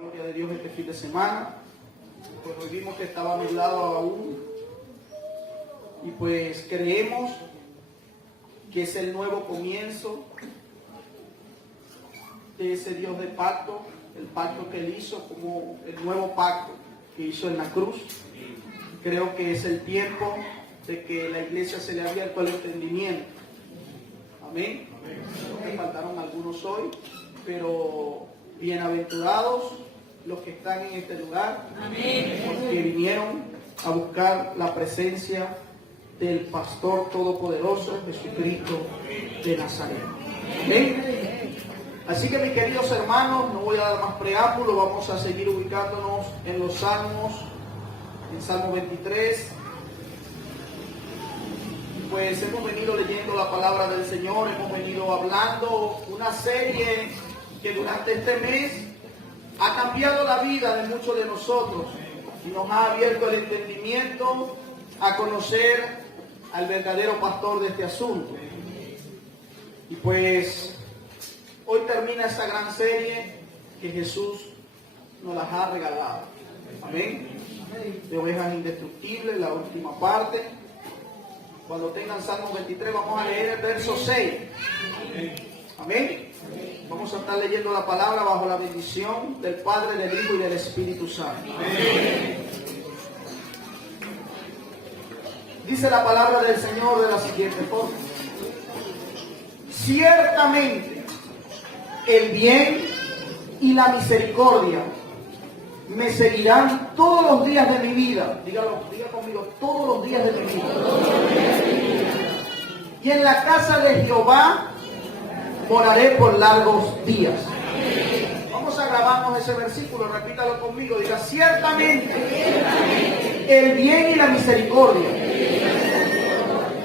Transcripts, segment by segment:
gloria de Dios este fin de semana. Pues hoy vimos que estaba nublado aún. Y pues creemos que es el nuevo comienzo de ese Dios de pacto, el pacto que Él hizo, como el nuevo pacto que hizo en la cruz. Creo que es el tiempo de que la iglesia se le ha abierto el entendimiento. Amén. Me faltaron algunos hoy, pero bienaventurados los que están en este lugar, amén, porque vinieron a buscar la presencia del Pastor Todopoderoso, Jesucristo de Nazaret. Amén. Así que, mis queridos hermanos, no voy a dar más preámbulo, vamos a seguir ubicándonos en los salmos, en Salmo 23. Pues hemos venido leyendo la palabra del Señor, hemos venido hablando una serie que durante este mes ha cambiado la vida de muchos de nosotros y nos ha abierto el entendimiento a conocer al verdadero pastor de este asunto. Y pues hoy termina esta gran serie que Jesús nos las ha regalado. Amén. De ovejas indestructibles, la última parte. Cuando tengan Salmo 23 vamos a leer el verso 6. Amén. Vamos a estar leyendo la palabra bajo la bendición del Padre, del Hijo y del Espíritu Santo. Amén. Dice la palabra del Señor de la siguiente forma: ciertamente el bien y la misericordia me seguirán todos los días de mi vida. Diga conmigo, todos los días de mi vida. Y en la casa de Jehová moraré por largos días. Vamos a grabarnos ese versículo, repítalo conmigo. Diga, ciertamente el bien y la misericordia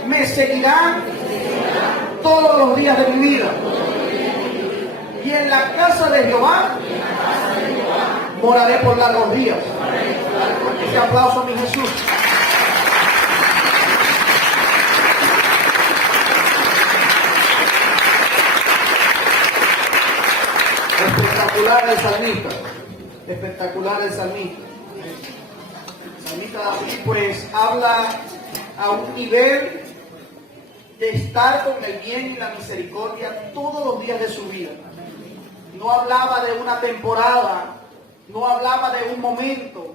me seguirán todos los días de mi vida. Y en la casa de Jehová moraré por largos días. Este aplauso a mi Jesús. Espectacular el salmista. Espectacular el salmista. El salmista David pues habla a un nivel de estar con el bien y la misericordia todos los días de su vida. No hablaba de una temporada, no hablaba de un momento,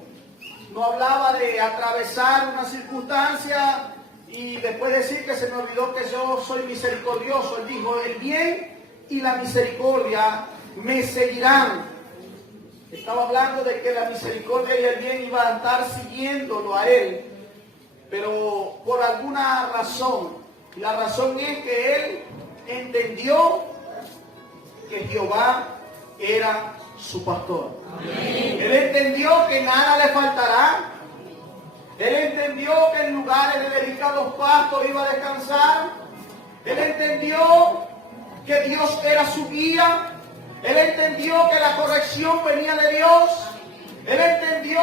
no hablaba de atravesar una circunstancia y después decir que se me olvidó que yo soy misericordioso. Él dijo, el bien y la misericordia me seguirán. Estaba hablando de que la misericordia y el bien iban a estar siguiéndolo a él, pero por alguna razón. Y la razón es que él entendió que Jehová era su pastor. Amén. Él entendió que nada le faltará. Él entendió que en lugares de delicados pastos iba a descansar. Él entendió que Dios era su guía. Él entendió que la corrección venía de Dios. Él entendió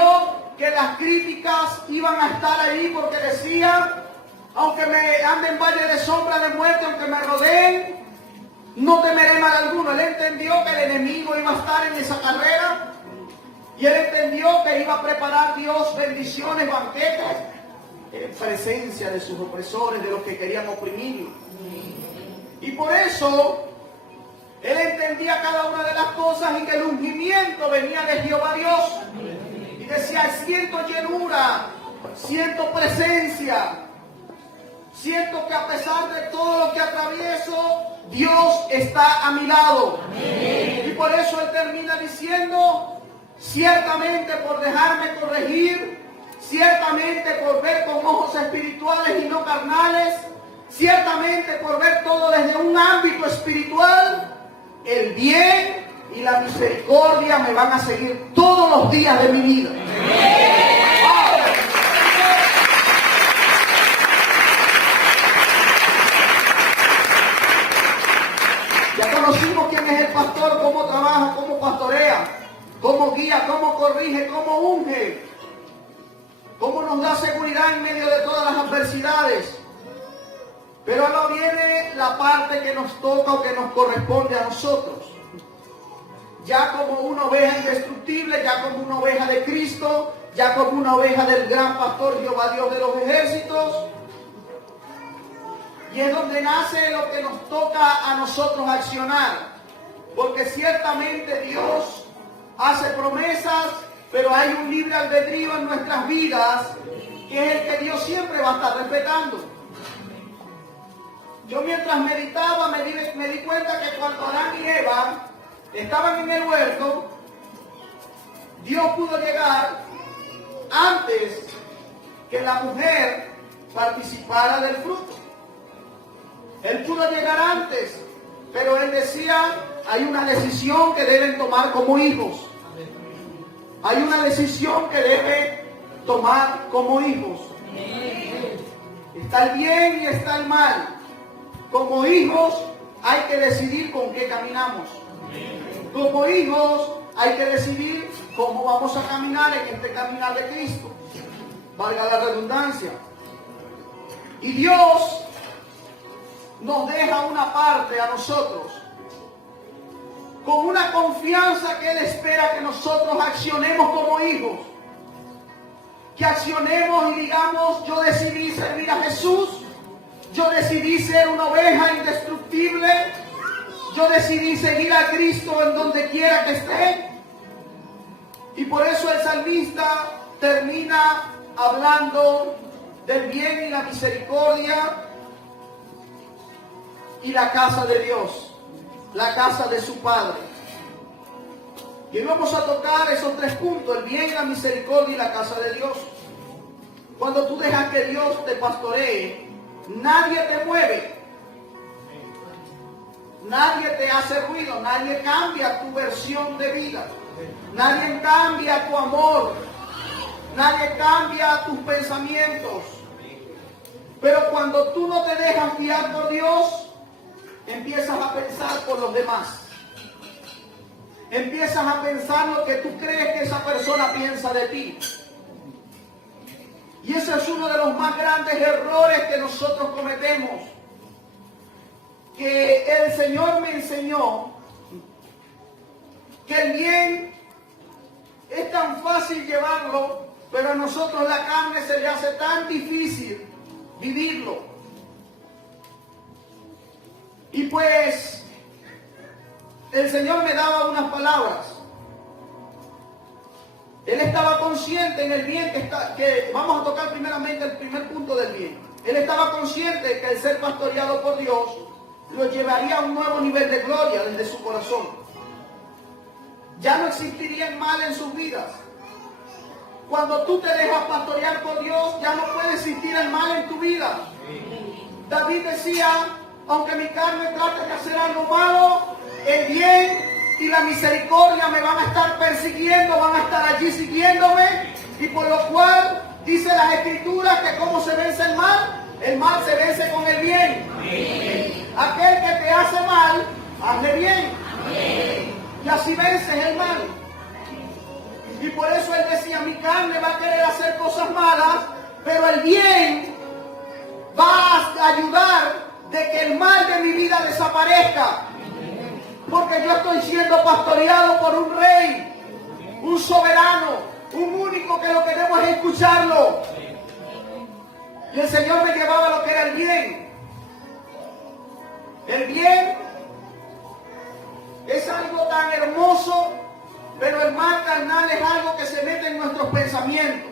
que las críticas iban a estar ahí porque decía, aunque me ande en valle de sombra de muerte, aunque me rodeen, no temeré mal alguno. Él entendió que el enemigo iba a estar en esa carrera. Y él entendió que iba a preparar Dios bendiciones, banquetes, en presencia de sus opresores, de los que querían oprimirlo. Y por eso él entendía cada una de las cosas y que el ungimiento venía de Jehová Dios. Y decía, siento llenura, siento presencia, siento que a pesar de todo lo que atravieso, Dios está a mi lado. Amén. Y por eso él termina diciendo, ciertamente por dejarme corregir, ciertamente por ver con ojos espirituales y no carnales, ciertamente por ver todo desde un ámbito espiritual, el bien y la misericordia me van a seguir todos los días de mi vida. Amén. Ya conocimos quién es el pastor, cómo trabaja, cómo pastorea, cómo guía, cómo corrige, cómo unge, cómo nos da seguridad en medio de todas las adversidades. Pero ahora viene la parte que nos toca o que nos corresponde a nosotros. ya como una oveja indestructible, ya como una oveja de Cristo, ya como una oveja del gran pastor Jehová Dios de los ejércitos. Y es donde nace lo que nos toca a nosotros accionar, porque ciertamente Dios hace promesas, pero hay un libre albedrío en nuestras vidas, que es el que Dios siempre va a estar respetando. Yo mientras meditaba me di cuenta que cuando Adán y Eva estaban en el huerto, Dios pudo llegar antes que la mujer participara del fruto. Él pudo llegar antes, pero él decía, hay una decisión que deben tomar como hijos. Hay una decisión que deben tomar como hijos. Está el bien y está el mal. Como hijos hay que decidir con qué caminamos. Como hijos hay que decidir cómo vamos a caminar en este caminar de Cristo. Valga la redundancia. Y Dios nos deja una parte a nosotros con una confianza que Él espera que nosotros accionemos como hijos. Que accionemos y digamos, yo decidí servir a Jesús, yo decidí ser una oveja indestructible, yo decidí seguir a Cristo en donde quiera que esté. Y por eso el salmista termina hablando del bien y la misericordia y la casa de Dios, la casa de su Padre. Y hoy vamos a tocar esos tres puntos, el bien, la misericordia y la casa de Dios. Cuando tú dejas que Dios te pastoree, nadie te mueve, nadie te hace ruido, nadie cambia tu versión de vida, nadie cambia tu amor, nadie cambia tus pensamientos. Pero cuando tú no te dejas guiar por Dios, empiezas a pensar por los demás. Empiezas a pensar lo que tú crees que esa persona piensa de ti. Y ese es uno de los más grandes errores que nosotros cometemos. Que el Señor me enseñó que el bien es tan fácil llevarlo, pero a nosotros la carne se le hace tan difícil vivirlo. Y pues el Señor me daba unas palabras. Él estaba consciente en el bien que vamos a tocar primeramente el primer punto del bien. Él estaba consciente que el ser pastoreado por Dios lo llevaría a un nuevo nivel de gloria desde su corazón. Ya no existiría el mal en sus vidas. Cuando tú te dejas pastorear por Dios, ya no puede existir el mal en tu vida. David decía, aunque mi carne trate de hacer algo malo, el bien y la misericordia me van a estar persiguiendo, van a estar allí siguiéndome, y por lo cual dice las Escrituras que cómo se vence el mal se vence con el bien. Amén. Aquel que te hace mal, hazle bien. Amén. Y así vences el mal. Y por eso él decía, mi carne va a querer hacer cosas malas, pero el bien va a ayudar de que el mal de mi vida desaparezca. Porque yo estoy siendo pastoreado por un rey, un soberano, un único que lo queremos es escucharlo. Y el Señor me llevaba a lo que era el bien. El bien es algo tan hermoso, pero el mal carnal es algo que se mete en nuestros pensamientos.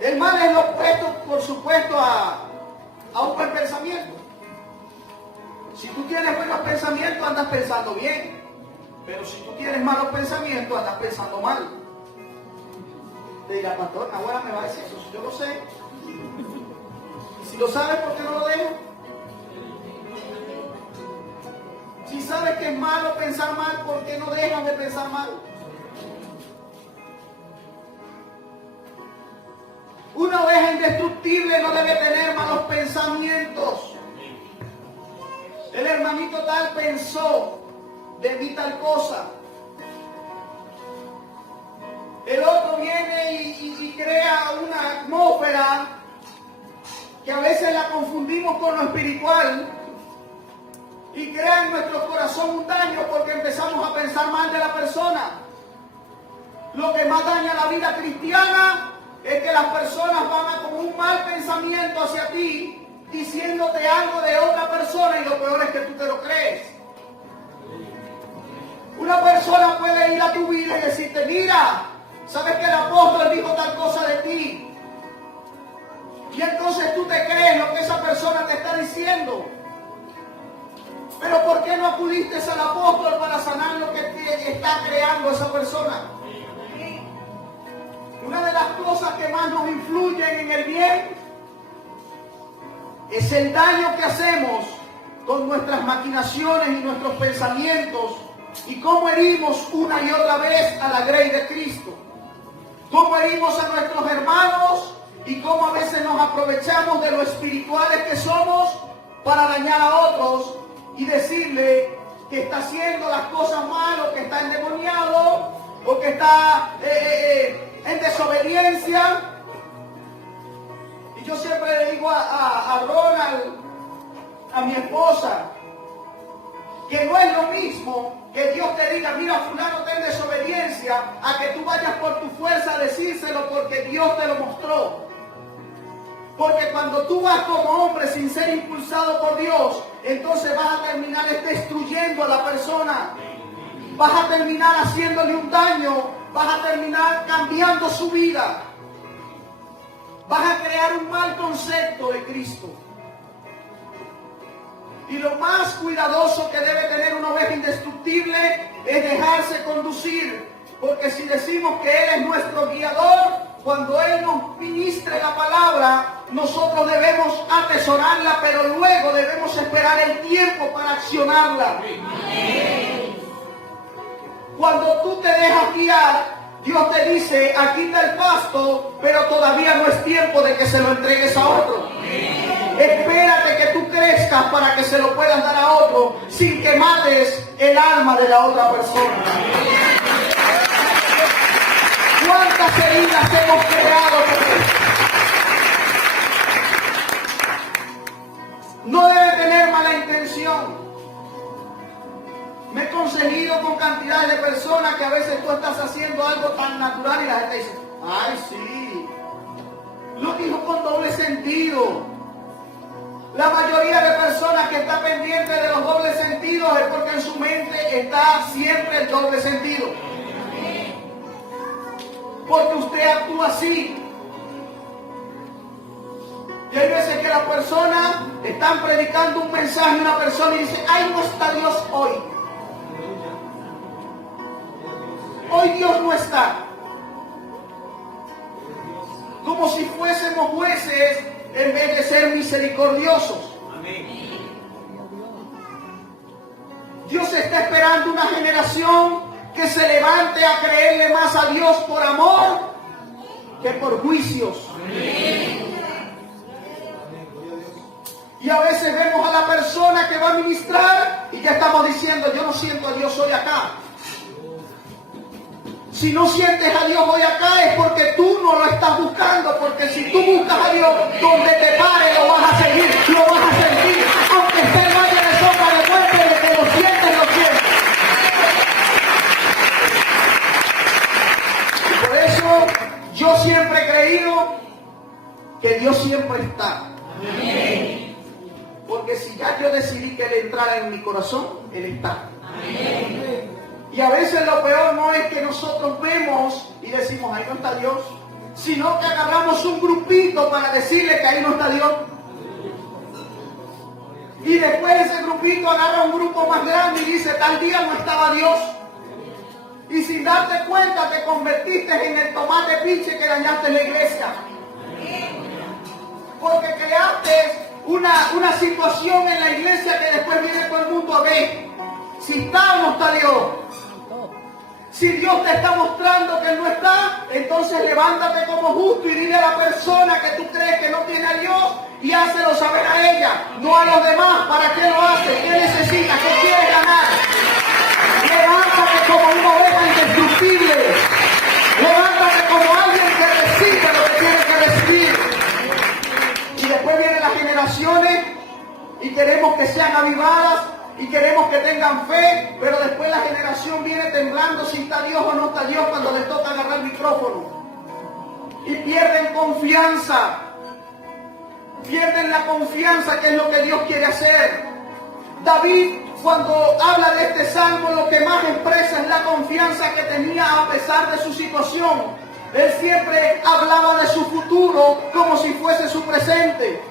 El mal es lo opuesto, por supuesto, a un buen pensamiento. Si tú tienes buenos pensamientos, andas pensando bien. Pero si tú tienes malos pensamientos, andas pensando mal. Te dirá, pastor, ahora me va a decir eso. Si yo lo sé. Y si lo sabes, ¿por qué no lo dejo? Si sabes que es malo pensar mal, ¿por qué no dejas de pensar mal? Una oveja indestructible no debe tener malos pensamientos. El hermanito tal pensó de mí tal cosa. El otro viene y crea una atmósfera que a veces la confundimos con lo espiritual. y crea en nuestro corazón un daño porque empezamos a pensar mal de la persona. Lo que más daña la vida cristiana es que las personas van con un mal pensamiento hacia ti, diciéndote algo de otra persona, y lo peor es que tú te lo crees. Una persona puede ir a tu vida y decirte: mira, ¿sabes que el apóstol dijo tal cosa de ti? Y entonces tú te crees lo que esa persona te está diciendo. Pero ¿por qué no acudiste al apóstol para sanar lo que te está creando esa persona? Una de las cosas que más nos influyen en el bien es el daño que hacemos con nuestras maquinaciones y nuestros pensamientos, y cómo herimos una y otra vez a la grey de Cristo. Cómo herimos a nuestros hermanos y cómo a veces nos aprovechamos de lo espirituales que somos para dañar a otros y decirle que está haciendo las cosas mal, o que está endemoniado, o que está en desobediencia. Y yo siempre le digo a Ronald, a mi esposa, que no es lo mismo que Dios te diga: mira, fulano está en desobediencia, a que tú vayas por tu fuerza a decírselo porque Dios te lo mostró. Porque cuando tú vas como hombre sin ser impulsado por Dios, entonces vas a terminar destruyendo a la persona. Vas a terminar haciéndole un daño, vas a terminar cambiando su vida. Vas a crear un mal concepto de Cristo. Y lo más cuidadoso que debe tener una oveja indestructible es dejarse conducir. Porque si decimos que Él es nuestro guiador, cuando Él nos ministre la palabra, nosotros debemos atesorarla, pero luego debemos esperar el tiempo para accionarla. Cuando tú te dejas guiar, Dios te dice: aquí está el pasto, pero todavía no es tiempo de que se lo entregues a otro. Espérate que tú crezcas para que se lo puedas dar a otro, sin que mates el alma de la otra persona. ¿Cuántas heridas hemos creado por esto? No debe tener mala intención. Me he conseguido con cantidades de personas que a veces tú estás haciendo algo tan natural y la gente dice: ay, sí, lo dijo con doble sentido. La mayoría de personas que están pendientes de los dobles sentidos es porque en su mente está siempre el doble sentido. Porque usted actúa así. Y hay veces que las personas están predicando un mensaje a una persona y dice: ay, no está Dios hoy. Hoy Dios no está. Como si fuésemos jueces en vez de ser misericordiosos. Dios está esperando una generación que se levante a creerle más a Dios por amor que por juicios. Y a veces vemos a la persona que va a ministrar y ya estamos diciendo: yo no siento a Dios hoy acá. Si no sientes a Dios hoy acá es porque tú no lo estás buscando, porque si tú buscas a Dios, donde te pare lo vas a seguir, lo vas a sentir, aunque esté en valle de sombra de muerte, de que lo sientes, lo sientes. Y por eso yo siempre he creído que Dios siempre está. Amén. Porque si ya yo decidí que Él entrara en mi corazón, Él está. Amén. Y a veces lo peor no es que nosotros vemos y decimos: ahí no está Dios, sino que agarramos un grupito para decirle que ahí no está Dios. Y después ese grupito agarra un grupo más grande y dice: tal día no estaba Dios. Y sin darte cuenta te convertiste en el tomate pinche que dañaste la iglesia. Porque creaste una situación en la iglesia que después viene todo el mundo a ver si está o no está Dios. Si Dios te está mostrando que Él no está, entonces levántate como justo y dile a la persona que tú crees que no tiene a Dios y hácelo saber a ella, no a los demás. ¿Para qué lo haces? ¿Qué necesitas? ¿Qué quieres ganar? Levántate como una oveja indestructible. Levántate como alguien que recibe lo que tiene que recibir. Y después vienen las generaciones y queremos que sean avivadas y queremos que tengan fe, pero después la generación viene temblando si está Dios o no está Dios cuando les toca agarrar el micrófono. Y pierden confianza. Pierden la confianza, que es lo que Dios quiere hacer. David, cuando habla de este salmo, lo que más expresa es la confianza que tenía a pesar de su situación. Él siempre hablaba de su futuro como si fuese su presente.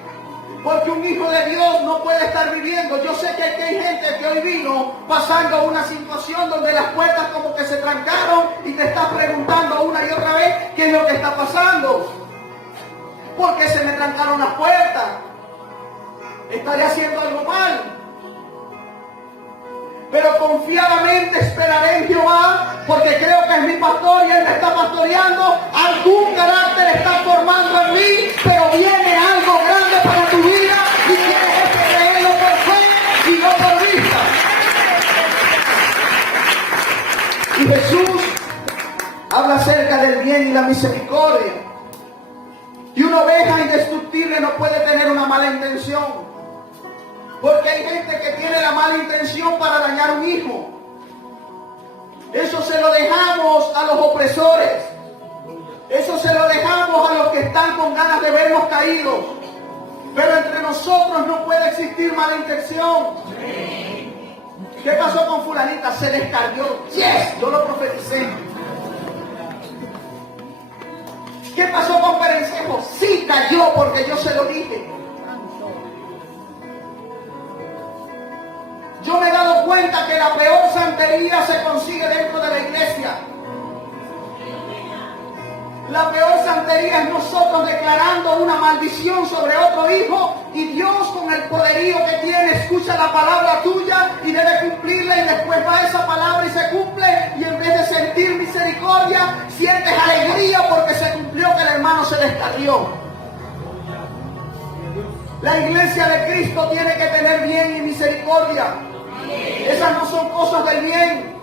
Porque un hijo de Dios no puede estar viviendo. Yo sé que aquí hay gente que hoy vino pasando una situación donde las puertas como que se trancaron y te estás preguntando una y otra vez qué es lo que está pasando. ¿Por qué se me trancaron las puertas? ¿Estaré haciendo algo mal? Pero confiadamente esperaré en Jehová, porque creo que es mi pastor y Él me está pastoreando. Algún carácter está formando en mí, pero viene algo grande para tu vida y tienes que creerlo por fe y no por vista. Y Jesús habla acerca del bien y la misericordia. Y una oveja indestructible no puede tener una mala intención. Porque hay gente que tiene la mala intención para dañar a un hijo. Eso se lo dejamos a los opresores. Eso se lo dejamos a los que están con ganas de vernos caídos. Pero entre nosotros no puede existir mala intención. ¿Qué pasó con fulanita? Se descargó. Yes, yo lo profeticé. ¿Qué pasó con Perencejo? Sí cayó porque yo se lo dije. Yo me he dado cuenta que la peor santería se consigue dentro de la iglesia. La peor santería es nosotros declarando una maldición sobre otro hijo y Dios con el poderío que tiene escucha la palabra tuya y debe cumplirla y después va esa palabra y se cumple y en vez de sentir misericordia sientes alegría porque se cumplió que el hermano se descarrió. La iglesia de Cristo tiene que tener bien y misericordia. Esas no son cosas del bien.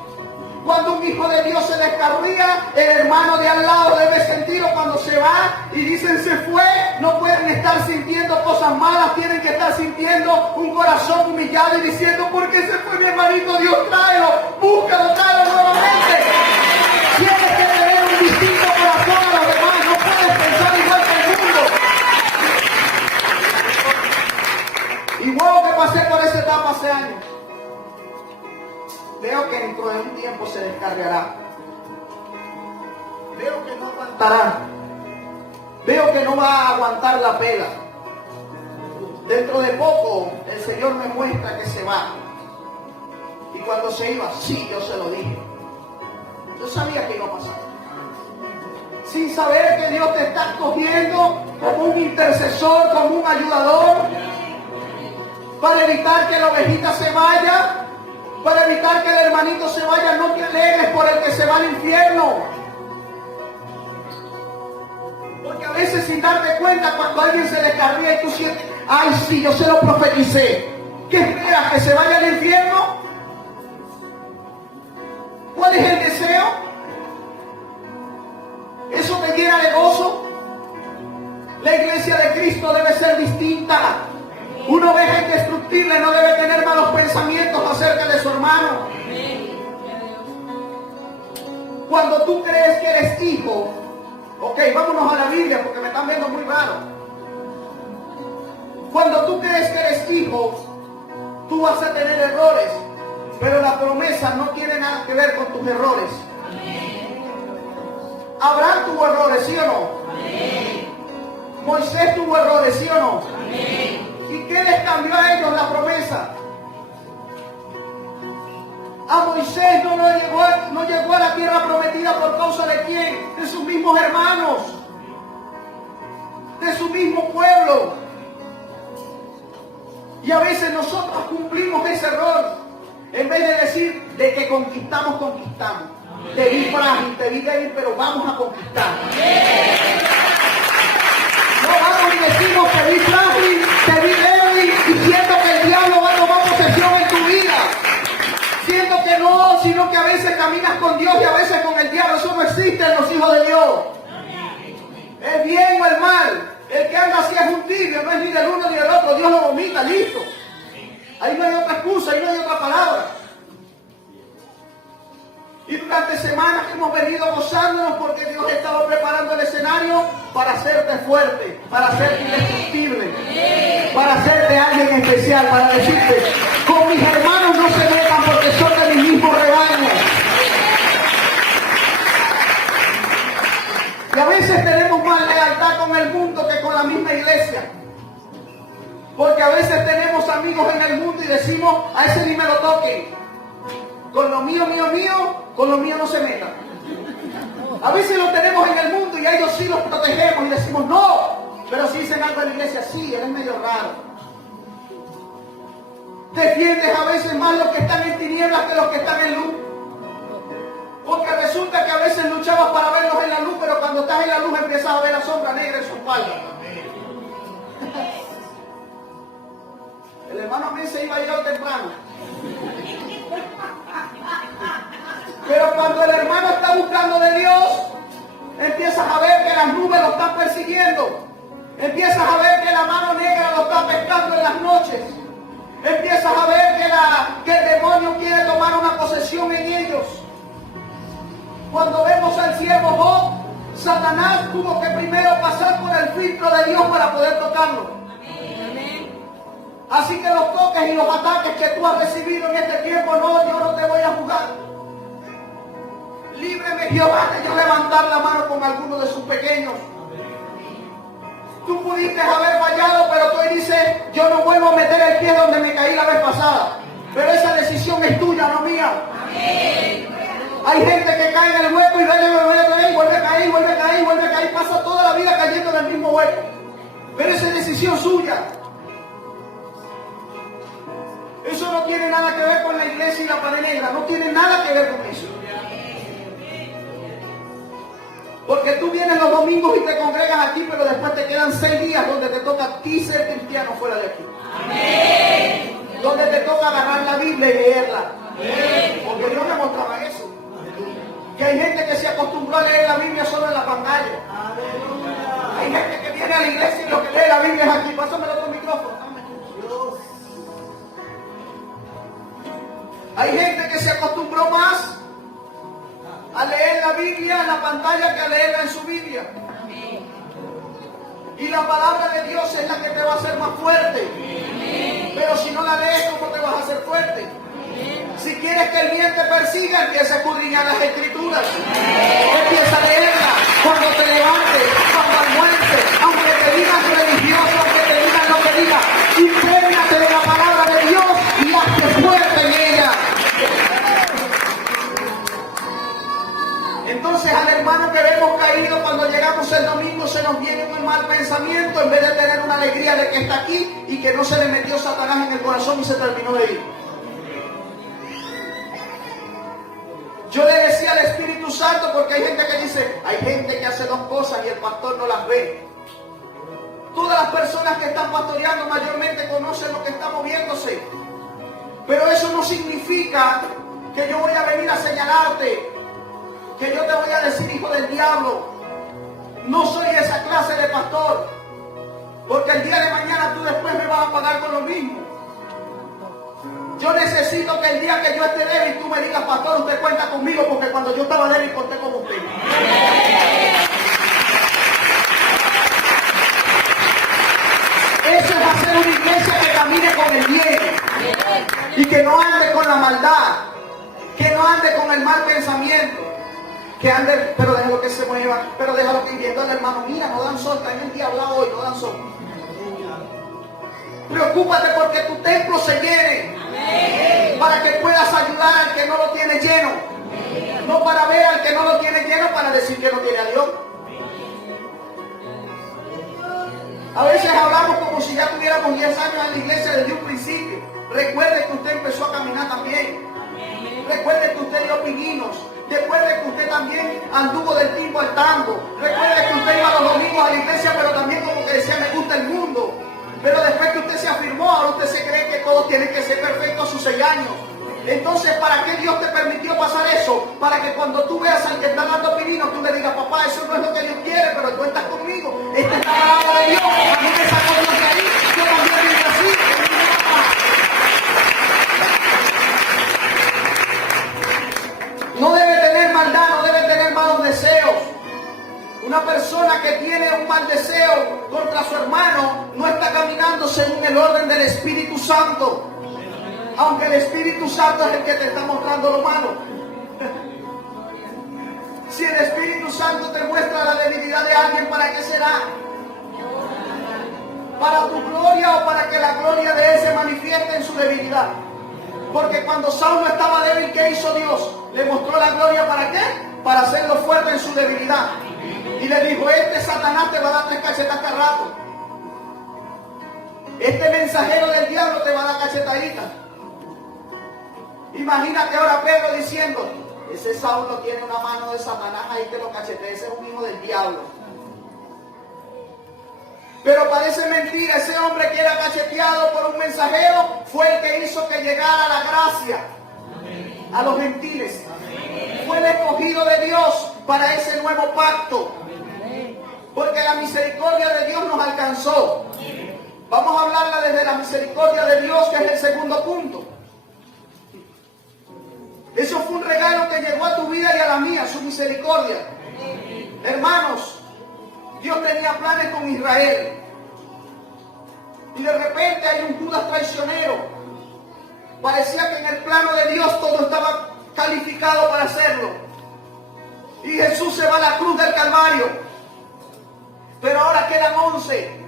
Cuando un hijo de Dios se descarría, el hermano de al lado debe sentirlo cuando se va y dicen se fue. No pueden estar sintiendo cosas malas, tienen que estar sintiendo un corazón humillado y diciendo ¿por qué se fue mi hermanito? Dios, tráelo, búscalo, tráelo nuevamente. Tienes que tener un distinto corazón a los demás, no puedes pensar igual que el mundo. Igual que pasé por esa etapa hace años. Veo que dentro de un tiempo se descargará. Veo que no aguantará. Veo que no va a aguantar la pela. Dentro de poco el Señor me muestra que se va. Y cuando se iba, sí, yo se lo dije. Yo sabía que iba a pasar. Sin saber que Dios te está escogiendo como un intercesor, como un ayudador, para evitar que la ovejita se vaya. Para evitar que el hermanito se vaya, no te alegres por el que se va al infierno. Porque a veces sin darte cuenta, cuando alguien se descarría y tú sientes, ay sí, yo se lo profeticé. ¿Qué esperas? ¿Que se vaya al infierno? ¿Cuál es el deseo? ¿Eso te llena de gozo? La iglesia de Cristo debe ser distinta. Una oveja indestructible no debe tener malos pensamientos acerca de su hermano. Cuando tú crees que eres hijo, ok, vámonos a la Biblia porque me están viendo muy raro. Cuando tú crees que eres hijo, tú vas a tener errores, pero la promesa no tiene nada que ver con tus errores. Abraham tuvo errores, ¿sí o no? Moisés tuvo errores, ¿sí o no? ¿Y qué les cambió a ellos la promesa? A Moisés no llegó a la tierra prometida por causa de quién? De sus mismos hermanos, de su mismo pueblo. Y a veces nosotros cumplimos ese error. En vez de decir de que conquistamos, conquistamos. Te vi frágil, te vi débil, pero vamos a conquistar. No vamos y decimos te vi frágil, te vi débil y siento que el diablo va a tomar posesión en tu vida. Siento que no, sino que a veces caminas con Dios y a veces con el diablo. Eso no existe en los hijos de Dios. El bien o el mal. El que anda así es un tibio, no es ni del uno ni del otro. Dios lo vomita, listo. Ahí no hay otra excusa, ahí no hay otra palabra. Y durante semanas hemos venido gozándonos porque Dios estaba preparando el escenario para hacerte fuerte, para hacerte indestructible, para hacerte alguien especial, para decirte, con mis hermanos no se metan porque son de mi mismo rebaño. Y a veces tenemos más lealtad con el mundo que con la misma iglesia. Porque a veces tenemos amigos en el mundo y decimos, a ese ni me lo toquen. Con lo mío, con lo mío no se metan. A veces lo tenemos en el mundo y a ellos sí los protegemos y decimos, no. Pero si dicen algo en la iglesia, sí, él es medio raro. Defiendes a veces más los que están en tinieblas que los que están en luz. Porque resulta que a veces luchabas para verlos en la luz, pero cuando estás en la luz empiezas a ver la sombra negra en su espalda. El hermano Amén se iba a llegar temprano. Pero cuando el hermano está buscando de Dios, empiezas a ver que las nubes lo están persiguiendo. Empiezas a ver que la mano negra lo está pescando en las noches. Empiezas a ver que el demonio quiere tomar una posesión en ellos. Cuando vemos al siervo Job, Satanás tuvo que primero pasar por el filtro de Dios para poder tocarlo. Así que los toques y los ataques que tú has recibido en este tiempo, no, yo no te voy a jugar. Líbreme Jehová de yo levantar la mano con alguno de sus pequeños. Tú pudiste haber fallado, pero tú ahí dices, yo no vuelvo a meter el pie donde me caí la vez pasada. Pero esa decisión es tuya, no mía. Hay gente que cae en el hueco y vuelve a caer, vuelve a caer, vuelve a caer, pasa toda la vida cayendo en el mismo hueco. Pero esa es decisión suya. Eso no tiene nada que ver con la iglesia y la pared negra, no tiene nada que ver con eso. Porque tú vienes los domingos y te congregas aquí, pero después te quedan 6 días donde te toca a ti ser cristiano fuera de aquí. Amén. Donde te toca agarrar la Biblia y leerla. Amén. Porque Dios me mostraba eso. Que hay gente que se acostumbró a leer la Biblia solo en la pantalla. Aleluya. Hay gente que viene a la iglesia y lo que lee la Biblia es aquí. Pásamelo tu micrófono. Hay gente que se acostumbró más a leer la Biblia en la pantalla que a leerla en su Biblia. Y la palabra de Dios es la que te va a hacer más fuerte. Pero si no la lees, ¿cómo te vas a hacer fuerte? Si quieres que el bien te persiga, empieza a escudriñar las Escrituras. Empieza a leerla cuando te levantes, cuando almuerces, aunque te digan religioso, aunque te digan lo que digan. Imprégnate de la palabra de Dios y hazte fuerte en ella. Entonces al hermano que vemos caído cuando llegamos el domingo se nos viene un mal pensamiento en vez de tener una alegría de que está aquí y que no se le metió Satanás en el corazón y se terminó de ir. Yo le decía al Espíritu Santo, porque hay gente que dice, hay gente que hace 2 cosas y el pastor no las ve. Todas las personas que están pastoreando mayormente conocen lo que está moviéndose. Pero eso no significa que yo voy a venir a señalarte, que yo te voy a decir hijo del diablo. No soy esa clase de pastor, porque el día de mañana tú después me vas a pagar con lo mismo. Yo necesito que el día que yo esté débil tú me digas, pastor, usted cuenta conmigo, porque cuando yo estaba débil conté con usted. Eso es hacer una iglesia que camine con el bien y que no ande con la maldad, que no ande con el mal pensamiento, que ande, pero déjalo que se mueva, pero déjalo que viendo al hermano, mira, no dan sol, está en el diablado hoy, no dan sol. Preocúpate porque tu templo se llene. Amén. Para que puedas ayudar al que no lo tiene lleno. Amén. No para ver al que no lo tiene lleno para decir que no tiene a Dios. A veces hablamos como si ya tuviéramos 10 años en la iglesia desde un principio. Recuerde que usted empezó a caminar también. Amén. Recuerde que usted dio pininos. Recuerde que usted también anduvo del tipo al tango. Recuerde que usted iba los domingos a la iglesia, pero también como que decía, me gusta el mundo. Pero después que usted se afirmó, ahora usted se cree que todos tienen que ser perfectos a sus 6 años. Entonces, ¿para qué Dios te permitió pasar eso? Para que cuando tú veas al que está dando pininos, tú le digas, papá, eso no es lo que Dios quiere, pero tú estás conmigo. Esta es la palabra de Dios. A mí me sacó Dios de ahí. Yo también vine así. el orden del Espíritu Santo. Aunque el Espíritu Santo es el que te está mostrando lo malo. Si el Espíritu Santo te muestra la debilidad de alguien, ¿para qué será? ¿Para tu gloria o para que la gloria de Él se manifieste en su debilidad? Porque cuando Saulo estaba débil, ¿qué hizo Dios? Le mostró la gloria, ¿para qué? Para hacerlo fuerte en su debilidad. Y le dijo, este Satanás te va a dar 3 cachetas cada rato. Este mensajero del diablo te va a dar cachetaditas. Imagínate ahora Pedro diciendo, ese Saulo tiene una mano de Satanás ahí que lo cachetea, ese es un hijo del diablo. Pero parece mentira, ese hombre que era cacheteado por un mensajero fue el que hizo que llegara la gracia a los gentiles. Fue el escogido de Dios para ese nuevo pacto. Porque la misericordia de Dios nos alcanzó. Vamos a hablarla desde la misericordia de Dios, que es el segundo punto. Eso fue un regalo que llegó a tu vida y a la mía, su misericordia. Hermanos, Dios tenía planes con Israel. Y de repente hay un Judas traicionero. Parecía que en el plano de Dios todo estaba calificado para hacerlo. Y Jesús se va a la cruz del Calvario. Pero ahora quedan 11.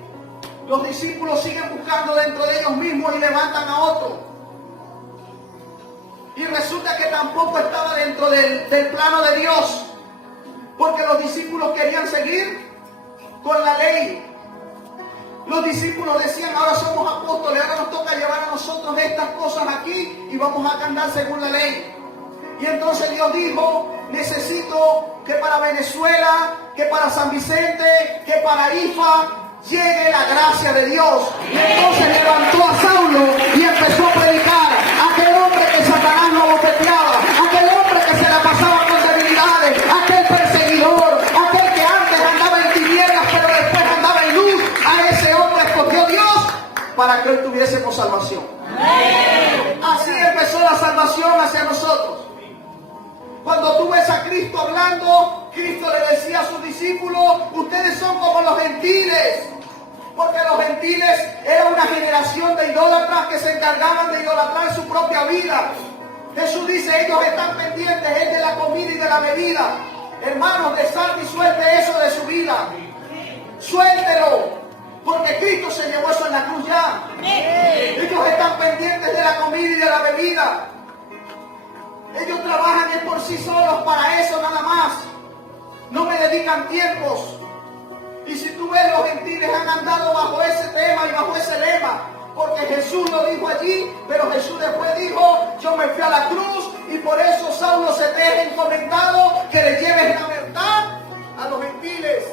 Los discípulos siguen buscando dentro de ellos mismos y levantan a otro. Y resulta que tampoco estaba dentro del plano de Dios. Porque los discípulos querían seguir con la ley. Los discípulos decían, ahora somos apóstoles, ahora nos toca llevar a nosotros estas cosas aquí y vamos a andar según la ley. Y entonces Dios dijo, necesito que para Venezuela, que para San Vicente, que para IFA, llegue la gracia de Dios. Y entonces levantó a Saulo y empezó a predicar. Aquel hombre que Satanás no bofeteaba, aquel hombre que se la pasaba con debilidades, aquel perseguidor, aquel que antes andaba en tinieblas pero después andaba en luz, a ese hombre escogió Dios para que hoy tuviésemos salvación. Así empezó la salvación hacia nosotros. Cuando tú ves a Cristo hablando, Cristo le decía a sus discípulos, ustedes son como los gentiles. Porque los gentiles eran una generación de idólatras que se encargaban de idolatrar su propia vida. Jesús dice, ellos están pendientes es de la comida y de la bebida. Hermanos, desarte y suelte eso de su vida. Suéltelo. Porque Cristo se llevó eso en la cruz ya. Ellos están pendientes de la comida y de la bebida. Ellos trabajan por sí solos para eso nada más. No me dedican tiempos. Y si tú ves, los gentiles han andado bajo ese tema y bajo ese lema. Porque Jesús lo dijo allí, pero Jesús después dijo, yo me fui a la cruz y por eso Saulo se te ha encomendado que le lleves la verdad a los gentiles.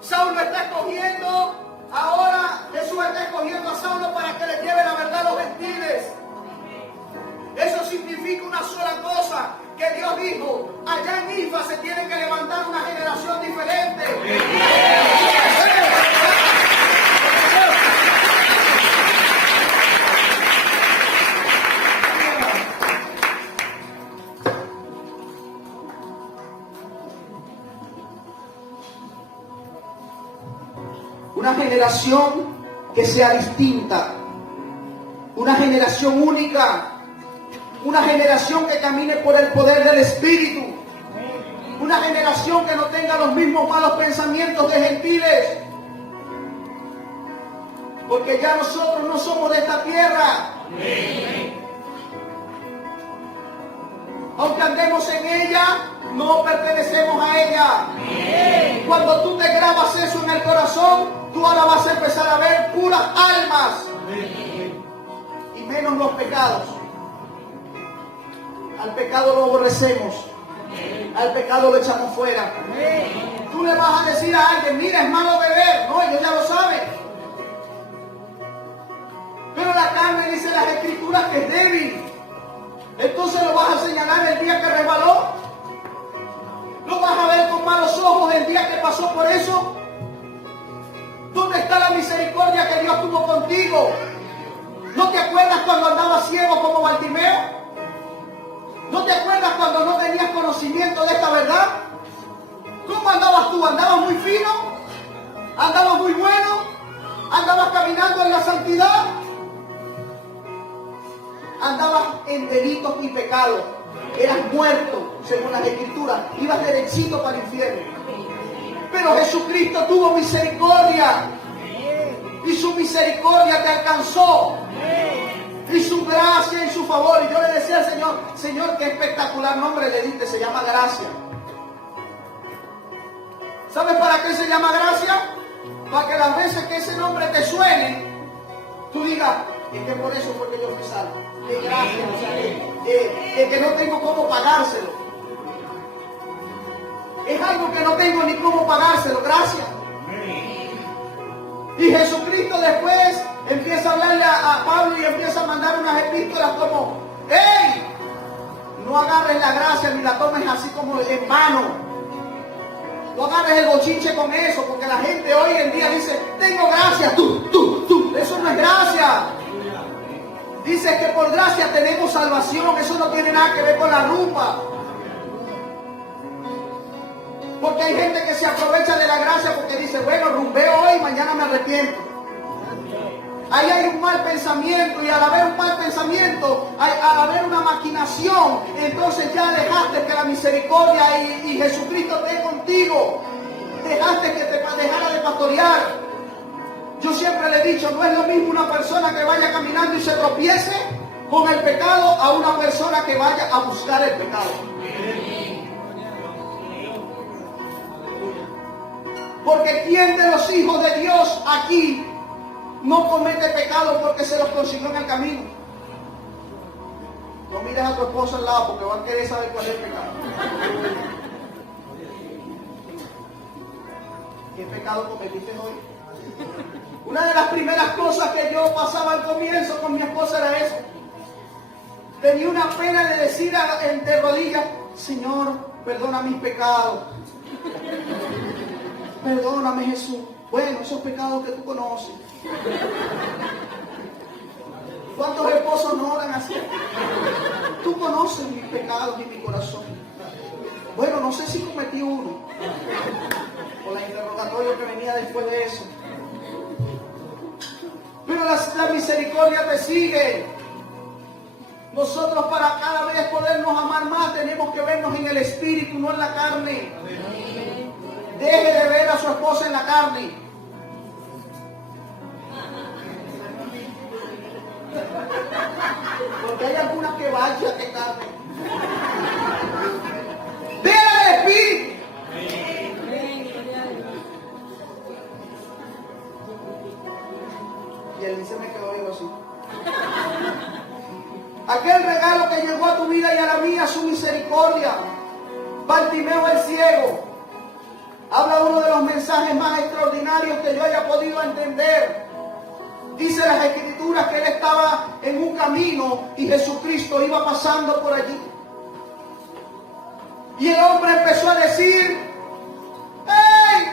Saulo está escogiendo, ahora Jesús está escogiendo a Saulo para que le lleve la verdad a los gentiles. Eso significa una sola cosa, que Dios dijo, allá en IFA se tiene que levantar una generación diferente. Una generación que sea distinta, una generación única. Una generación que camine por el poder del Espíritu. Una generación que no tenga los mismos malos pensamientos de gentiles. Porque ya nosotros no somos de esta tierra. Aunque andemos en ella, no pertenecemos a ella. Cuando tú te grabas eso en el corazón, tú ahora vas a empezar a ver puras almas. Y menos los pecados. Al pecado lo aborrecemos. Al pecado lo echamos fuera. Tú le vas a decir a alguien, mira, es malo beber. No, ellos ya lo saben. Pero la carne dice las escrituras que es débil. Entonces lo vas a señalar el día que resbaló. Lo vas a ver con malos ojos el día que pasó por eso. ¿Dónde está la misericordia que Dios tuvo contigo? ¿No te acuerdas cuando andabas ciego como Bartimeo? ¿No te acuerdas cuando no tenías conocimiento de esta verdad? ¿Cómo andabas tú? ¿Andabas muy fino? ¿Andabas muy bueno? ¿Andabas caminando en la santidad? Andabas en delitos y pecados. Eras muerto, según las Escrituras. Ibas derechito para el infierno. Pero Jesucristo tuvo misericordia. Y su misericordia te alcanzó. Y su gracia y su favor. Y yo le decía al Señor, Señor, qué espectacular nombre le diste. Se llama gracia. ¿Sabes para qué se llama gracia? Para que las veces que ese nombre te suene, tú digas, es que por eso fue que yo fui salvo. De gracia, o sea, que no tengo cómo pagárselo. Es algo que no tengo ni cómo pagárselo, gracias. Y Jesucristo después empieza a hablarle a Pablo y empieza a mandar unas epístolas como, ¡hey! No agarres la gracia ni la tomes así como en vano. No agarres el bochinche con eso, porque la gente hoy en día dice, tengo gracia, tú. Eso no es gracia. Dice que por gracia tenemos salvación. Eso no tiene nada que ver con la rumba. Porque hay gente que se aprovecha de la gracia porque dice, bueno, rumbeo hoy, mañana me arrepiento. Ahí hay un mal pensamiento, y al haber un mal pensamiento, al haber una maquinación, entonces ya dejaste que la misericordia y Jesucristo esté contigo. Dejaste que te dejara de pastorear. Yo siempre le he dicho, no es lo mismo una persona que vaya caminando y se tropiece con el pecado a una persona que vaya a buscar el pecado. Porque ¿quién de los hijos de Dios aquí no comete pecado porque se los consiguió en el camino? No mires a tu esposa al lado porque van a querer saber cuál es el pecado. ¿Qué pecado cometiste hoy? Una de las primeras cosas que yo pasaba al comienzo con mi esposa era eso. Tenía una pena de decir de rodillas, Señor, perdona mis pecados. Perdóname, Jesús. Bueno, esos pecados que tú conoces. ¿Cuántos esposos no oran así? Tú conoces mis pecados y mi corazón. Bueno, no sé si cometí uno. Por la interrogatorio que venía después de eso. Pero la misericordia te sigue. Nosotros para cada vez podernos amar más tenemos que vernos en el espíritu, no en la carne. Deje de ver a su esposa en la carne. Porque hay algunas que vaya que carne. Deja el espíritu. Y él se me quedó vivo así. Aquel regalo que llegó a tu vida y a la mía, su misericordia. Bartimeo el ciego. Habla uno de los mensajes más extraordinarios que yo haya podido entender. Dice las Escrituras que él estaba en un camino y Jesucristo iba pasando por allí. Y el hombre empezó a decir, ¡hey!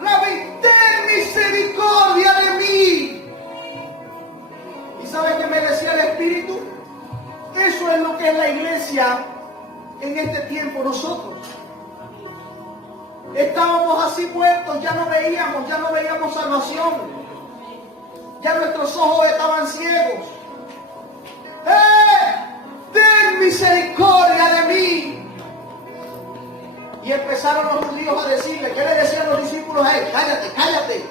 Rabí, ten misericordia de mí. ¿Y sabe qué me decía el Espíritu? Eso es lo que es la iglesia en este tiempo nosotros. Estábamos así muertos, ya no veíamos salvación. Ya nuestros ojos estaban ciegos. Ten misericordia de mí. Y empezaron los judíos a decirle, ¿qué le decían los discípulos a él? Cállate.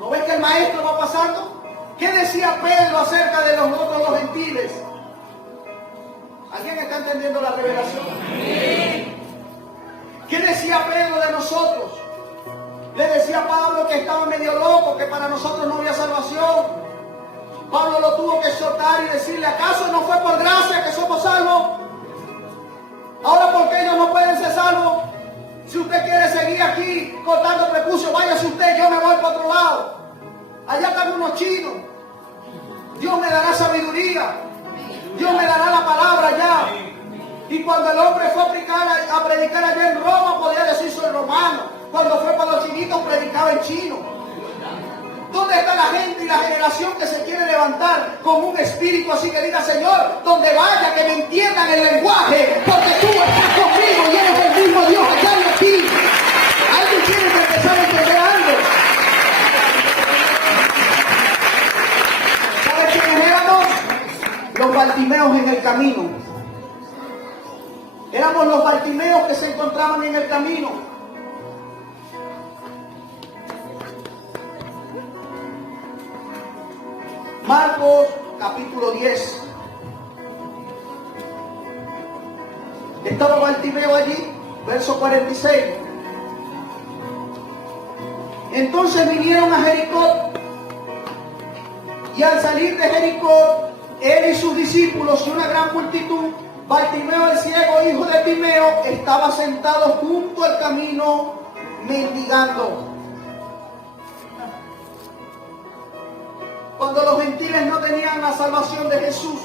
¿No ves que el maestro va pasando? ¿Qué decía Pedro acerca de los gentiles? ¿Alguien está entendiendo la revelación? ¿Qué decía Pedro de nosotros? Le decía a Pablo que estaba medio loco, que para nosotros no había salvación. Pablo lo tuvo que exhortar y decirle, ¿acaso no fue por gracia que somos salvos? Ahora, ¿por qué ellos no pueden ser salvos? Si usted quiere seguir aquí cortando prepucio, váyase usted, yo me voy para otro lado. Allá están unos chinos. Dios me dará sabiduría. Dios me dará la palabra ya. Y cuando el hombre fue a predicar allá en Roma, podía decir soy romano. Cuando fue para los chinitos, predicaba en chino. ¿Dónde está la gente y la generación que se quiere levantar con un espíritu así que diga, Señor, donde vaya, que me entiendan el lenguaje, porque tú estás conmigo y eres el mismo Dios que está aquí? Alguien tiene que empezar a entender algo. los Bartimeos en el camino. Éramos los Bartimeos que se encontraban en el camino. Marcos capítulo 10. Estaba Bartimeo allí, verso 46. Entonces vinieron a Jericó, y al salir de Jericó, él y sus discípulos y una gran multitud, Bartimeo el ciego, hijo de Timeo, estaba sentado junto al camino mendigando. Cuando los gentiles no tenían la salvación de Jesús,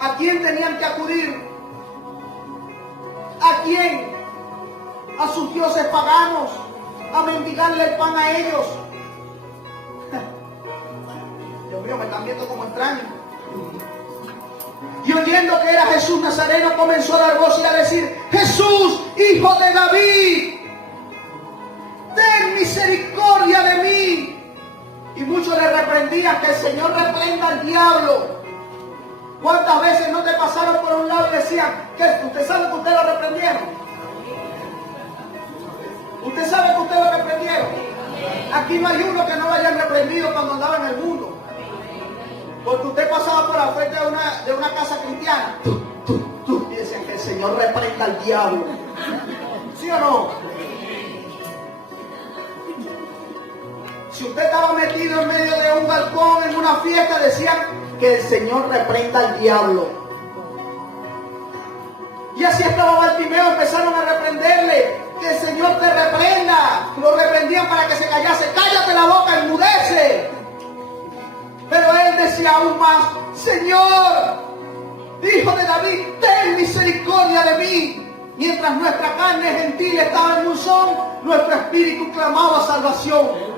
¿a quién tenían que acudir? ¿A quién? A sus dioses paganos, a mendigarle el pan a ellos. Dios mío, me están viendo como extraño. Y oyendo que era Jesús Nazareno, comenzó a dar voz y a decir: Jesús, hijo de David, ten misericordia de mí. Y muchos le reprendían: que el Señor reprenda al diablo. ¿Cuántas veces no te pasaron por un lado y decían: que usted sabe que usted lo reprendieron? ¿Usted sabe que usted lo reprendieron? Aquí no hay uno que no lo hayan reprendido cuando andaba en el mundo. Porque usted pasaba por la frente de una casa cristiana, y decían: que el Señor reprenda al diablo. ¿Sí o no? Si usted estaba metido en medio de un balcón en una fiesta, decían: que el Señor reprenda al diablo. Y así estaba Bartimeo, empezaron a reprenderle: que el Señor te reprenda. Lo reprendían para que se callase: cállate la boca, enmudece. Pero él decía aún más: Señor, hijo de David, ten misericordia de mí. Mientras nuestra carne gentil estaba en un son, nuestro espíritu clamaba salvación.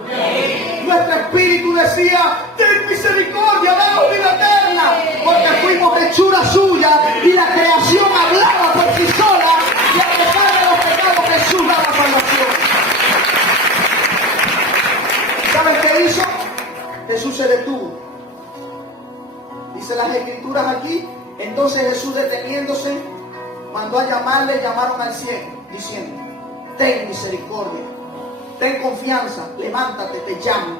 Nuestro espíritu decía: ten misericordia, danos vida eterna, porque fuimos hechura suya y la creación hablaba por sí sola, y a pesar de los pecados Jesús daba salvación. ¿Saben qué hizo? Jesús se detuvo. Dice las escrituras aquí: entonces Jesús, deteniéndose, mandó a llamarle, y llamaron al ciego, diciendo: ten misericordia, ten confianza, levántate, te llamo.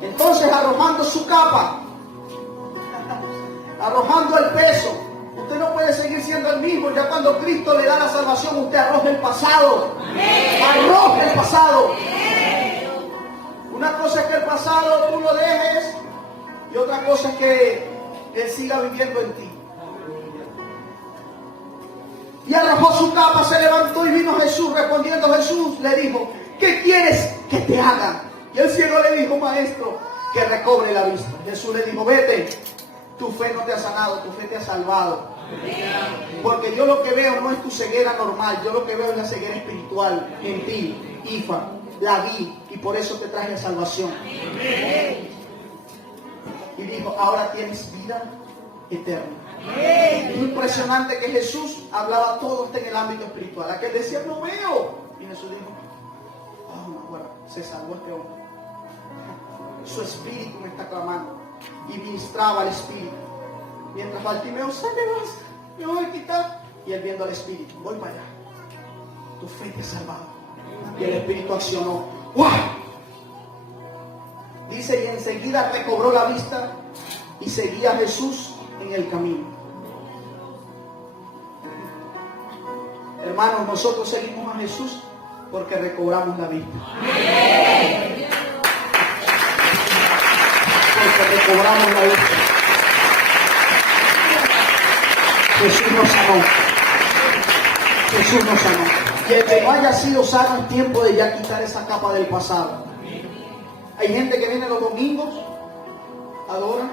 Entonces, arrojando su capa, arrojando el peso, usted no puede seguir siendo el mismo. Ya cuando Cristo le da la salvación, usted arroja el pasado. Arroja el pasado. Una cosa es que el pasado tú lo dejes, y otra cosa es que Él siga viviendo en ti. Y arrojó su capa, se levantó y vino Jesús. Respondiendo Jesús le dijo: ¿qué quieres que te haga? Y el ciego le dijo: maestro, que recobre la vista. Jesús le dijo: vete, tu fe no te ha sanado, tu fe te ha salvado. Porque yo lo que veo no es tu ceguera normal, yo lo que veo es la ceguera espiritual en ti, Ifa. La vi y por eso te traje salvación. Y dijo: ahora tienes vida eterna. Es impresionante que Jesús hablaba todo esto en el ámbito espiritual. Aquel decía: no veo. Y Jesús dijo: oh, bueno, se salvó este hombre. Su espíritu me está clamando. Y ministraba al espíritu. Mientras Bartimeo: sale, basta, me voy a quitar. Y él viendo al espíritu: voy para allá. Tu fe te ha salvado. Y el espíritu accionó. ¡Wow! Dice: y enseguida recobró la vista y seguía a Jesús en el camino. Hermanos, nosotros seguimos a Jesús porque recobramos la vista. Porque recobramos la vista. Jesús nos sanó. Jesús nos sanó. Y el que no haya sido sano, es tiempo de ya quitar esa capa del pasado. Hay gente que viene los domingos, adora,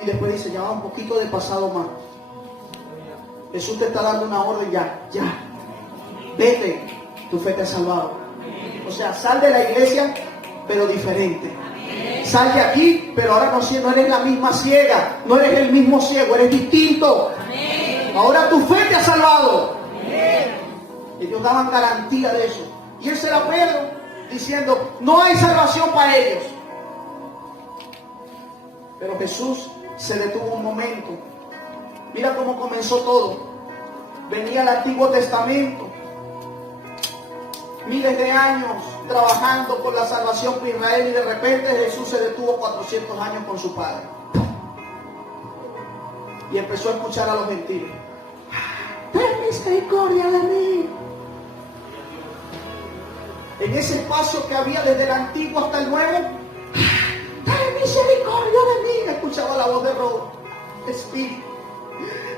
y después dice: ya va un poquito de pasado más. Jesús te está dando una orden: ya. Vete, tu fe te ha salvado. O sea, sal de la iglesia, pero diferente. Sal de aquí, pero ahora no eres la misma ciega, no eres el mismo ciego, eres distinto. Ahora tu fe te ha salvado. Ellos daban garantía de eso. Y él se la Pedro diciendo: no hay salvación para ellos. Pero Jesús se detuvo un momento. Mira cómo comenzó todo. Venía el Antiguo Testamento, miles de años trabajando por la salvación de Israel, y de repente Jesús se detuvo 400 años con su Padre. Y empezó a escuchar a los gentiles. Ten misericordia de mí. En ese espacio que había desde el Antiguo hasta el Nuevo, ten misericordia de mí. Escuchaba la voz de Rodo, Espíritu.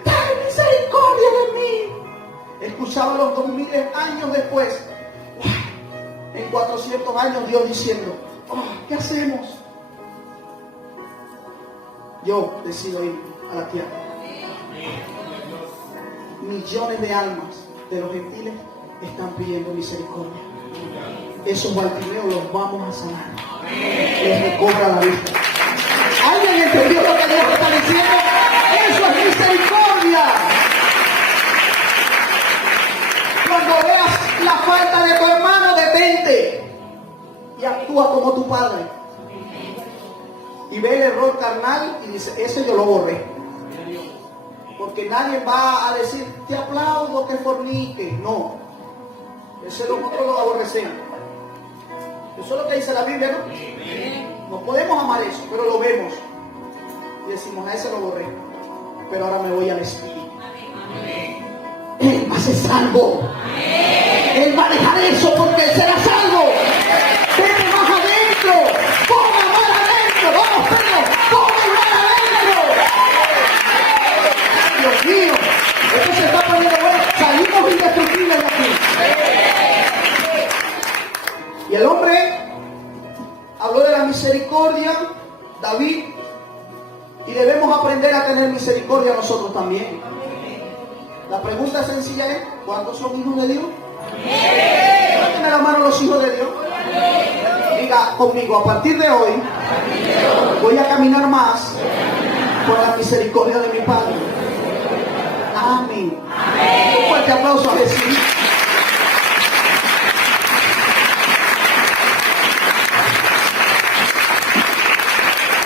Ten misericordia de mí. Escuchaba los 2000 años después. En 400 años Dios diciendo, ¿qué hacemos? Yo decido ir a la tierra. Millones de almas de los gentiles están pidiendo misericordia. Esos Bartimeos los vamos a sanar. Les recobra la vista. ¿Alguien entendió lo que Dios está diciendo? Eso es misericordia. Cuando veas la falta de tu hermano, detente y actúa como tu padre. Y ve el error carnal y dice, ese yo lo borré. Porque nadie va a decir, te aplaudo que fornique. No. Ese nosotros lo aborrecemos. Eso es lo que dice la Biblia, ¿no? No podemos amar eso, pero lo vemos. Y decimos, a ese lo borré. Pero ahora me voy al Espíritu. Él va a ser salvo. Él va a dejar eso porque él será salvo. Vete más adentro. Ponga más adentro. Vamos, Pedro. Ponga más adentro. Dios mío. Esto se está poniendo bueno. Salimos indestructibles de aquí. Y el hombre habló de la misericordia, David, y debemos aprender a tener misericordia nosotros también. La pregunta sencilla es, ¿cuántos son hijos de Dios? Levanten la mano los hijos de Dios. Diga conmigo, a partir de hoy voy a caminar más por la misericordia de mi Padre. Amén. Un fuerte aplauso a Jesús.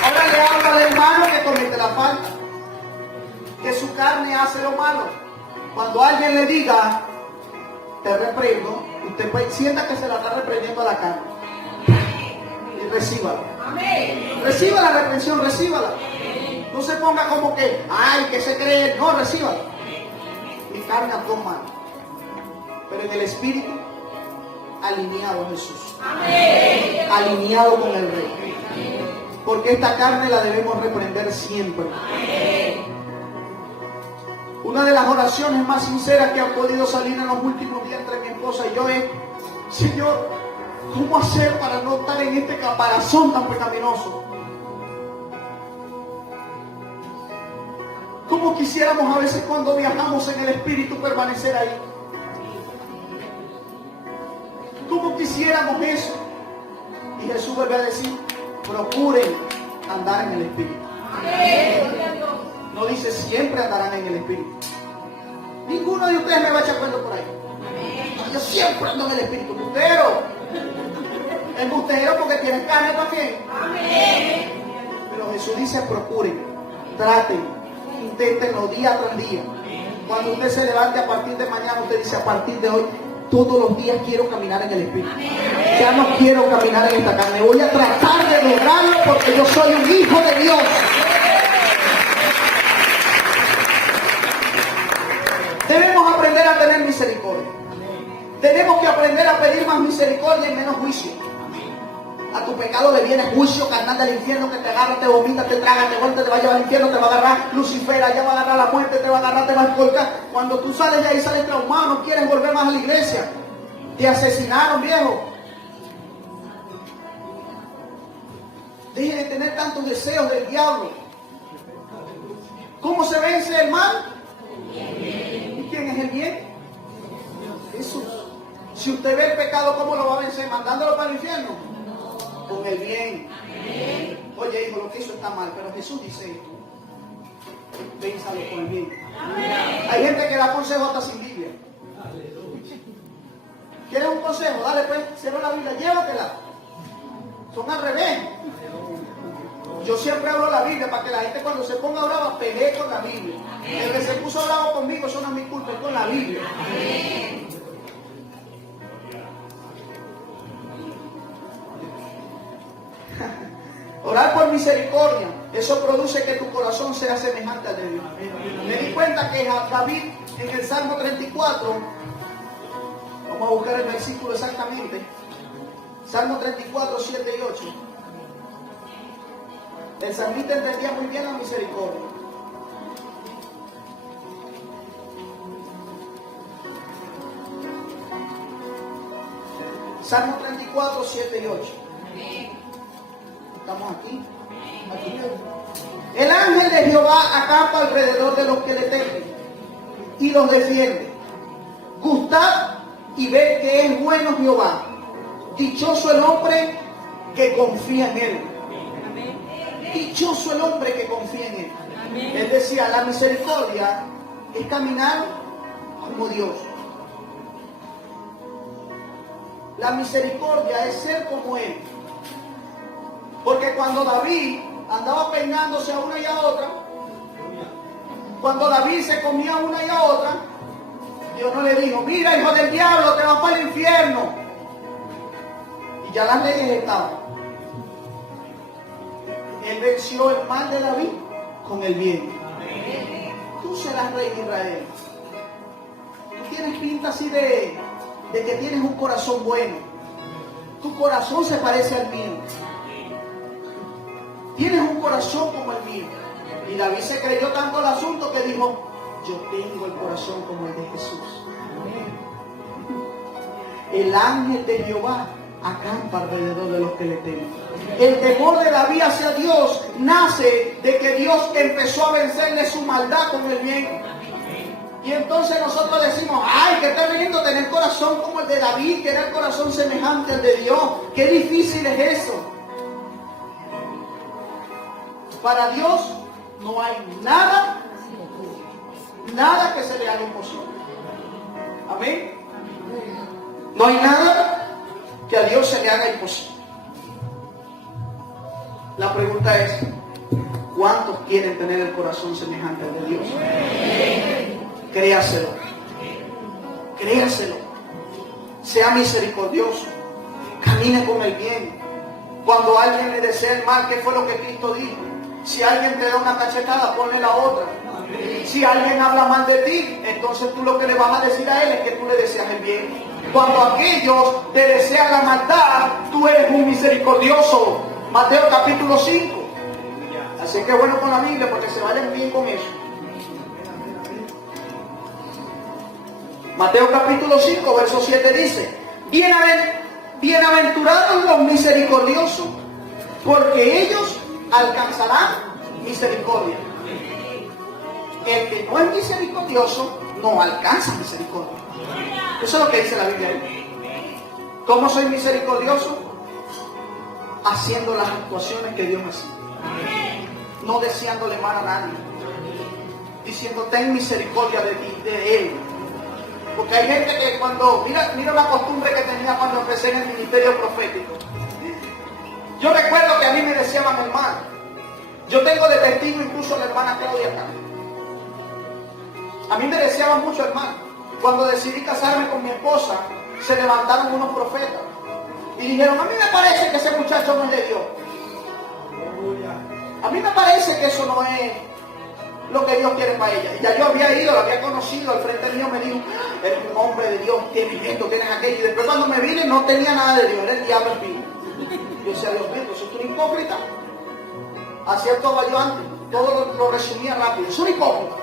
Ahora le habla al hermano que comete la falta, que su carne hace lo malo. Cuando alguien le diga, te reprendo, usted sienta que se la está reprendiendo a la carne. Y recíbala. Reciba la reprensión, recíbala. No se ponga como que, ay, que se cree. No, recíbala. Mi carne actuó mal. Pero en el Espíritu, alineado a Jesús. Alineado con el Rey. Porque esta carne la debemos reprender siempre. Una de las oraciones más sinceras que han podido salir en los últimos días entre mi esposa y yo es, Señor, ¿cómo hacer para no estar en este caparazón tan pecaminoso? ¿Cómo quisiéramos a veces cuando viajamos en el Espíritu permanecer ahí? ¿Cómo quisiéramos eso? Y Jesús vuelve a decir, procuren andar en el Espíritu. No dice siempre andarán en el Espíritu. Ninguno de ustedes me va a echar cuento por ahí. No, yo siempre ando en el Espíritu. Embustero. Embustero porque tienes carne también. Pero Jesús dice procuren, traten, inténtenlo día tras día. Cuando usted se levante a partir de mañana, usted dice a partir de hoy, todos los días quiero caminar en el Espíritu. Ya no quiero caminar en esta carne. Voy a tratar de lograrlo porque yo soy un hijo de Dios. Debemos aprender a tener misericordia. Tenemos que aprender a pedir más misericordia y menos juicio. A tu pecado le viene juicio carnal del infierno que te agarra, te vomita, te traga, te vuelve, te va a llevar al infierno, te va a agarrar Lucifer, allá va a agarrar la muerte, te va a agarrar, te va a escoltar. Cuando tú sales de ahí, sales traumado, no quieres volver más a la iglesia. Te asesinaron, viejo. Deje de tener tantos deseos del diablo. ¿Cómo se vence el mal? ¿Y quién es el bien? Jesús. Si usted ve el pecado, ¿cómo lo va a vencer? ¿Mandándolo para el infierno? Con el bien. Oye, hijo, lo que hizo está mal, pero Jesús dice esto. Vénsalo con el bien. Hay gente que da consejos hasta sin Biblia. ¿Quieres un consejo? Dale pues, cierra la Biblia, llévatela. Son al revés. Yo siempre hablo la Biblia para que la gente cuando se ponga brava pelee con la Biblia. El que se puso bravo conmigo, eso no es mi culpa, es con la Biblia. Orar por misericordia, eso produce que tu corazón sea semejante al de Dios. Me di cuenta que David en el Salmo 34, vamos a buscar el versículo exactamente, Salmo 34, 7 y 8. El salmista entendía muy bien la misericordia. Salmo 34, 7 y 8. Estamos aquí. El ángel de Jehová acampa alrededor de los que le temen y los defiende. Gustad y ved que es bueno Jehová. Dichoso el hombre que confía en él. Dichoso el hombre que confía en él. Él decía, la misericordia es caminar como Dios. La misericordia es ser como Él. Porque cuando David andaba peinándose a una y a otra, cuando David se comía a una y a otra, Dios no le dijo, mira hijo del diablo, te vas para el infierno. Y ya las leyes estaban. Él venció el mal de David con el bien. Tú serás rey de Israel. Tú tienes pinta así de que tienes un corazón bueno. Tu corazón se parece al mío. Tienes un corazón como el mío. Y David se creyó tanto el asunto que dijo, yo tengo el corazón como el de Jesús. El ángel de Jehová acampa alrededor de los que le temen. El temor de David hacia Dios nace de que Dios empezó a vencerle su maldad con el bien. Y entonces nosotros decimos, ay, qué tremendo tener corazón como el de David, que era el corazón semejante al de Dios. Qué difícil es eso. Para Dios no hay nada que se le haga imposible. Amén. No hay nada que a Dios se le haga imposible. La pregunta es, ¿cuántos quieren tener el corazón semejante al de Dios? Créaselo. Créaselo. Sea misericordioso. Camine con el bien. Cuando alguien le desea el mal, ¿qué fue lo que Cristo dijo? Si alguien te da una cachetada, ponle la otra. Si alguien habla mal de ti, entonces tú lo que le vas a decir a él es que tú le deseas el bien. Cuando aquellos te desean la maldad, tú eres un misericordioso. Mateo capítulo 5. Así que bueno con la Biblia porque se vayan bien con eso. Mateo capítulo 5, verso 7 dice, bienaventurados los misericordiosos, porque ellos alcanzarán misericordia. El que no es misericordioso no alcanza misericordia. Eso es lo que dice la Biblia. ¿Cómo soy misericordioso? Haciendo las actuaciones que Dios hacía. No deseándole mal a nadie. Diciendo, ten misericordia de ti, de él. Porque hay gente que cuando, mira la costumbre que tenía cuando empecé en el ministerio profético. Yo recuerdo que a mí me deseaban el mal. Yo tengo de testigo incluso a la hermana Claudia acá. A mí me deseaban mucho el mal. Cuando decidí casarme con mi esposa, se levantaron unos profetas y dijeron, a mí me parece que ese muchacho no es de Dios. A mí me parece que eso no es lo que Dios quiere para ella. Y ya yo había ido, la había conocido, al frente mío me dijo, eres un hombre de Dios, tienes esto, tienes aquello. Y después cuando me vine no tenía nada de Dios, era el diablo en mí. Yo decía, Dios mío, ¿eso es un hipócrita? Hacía todo yo antes, todo lo resumía rápido, es un hipócrita.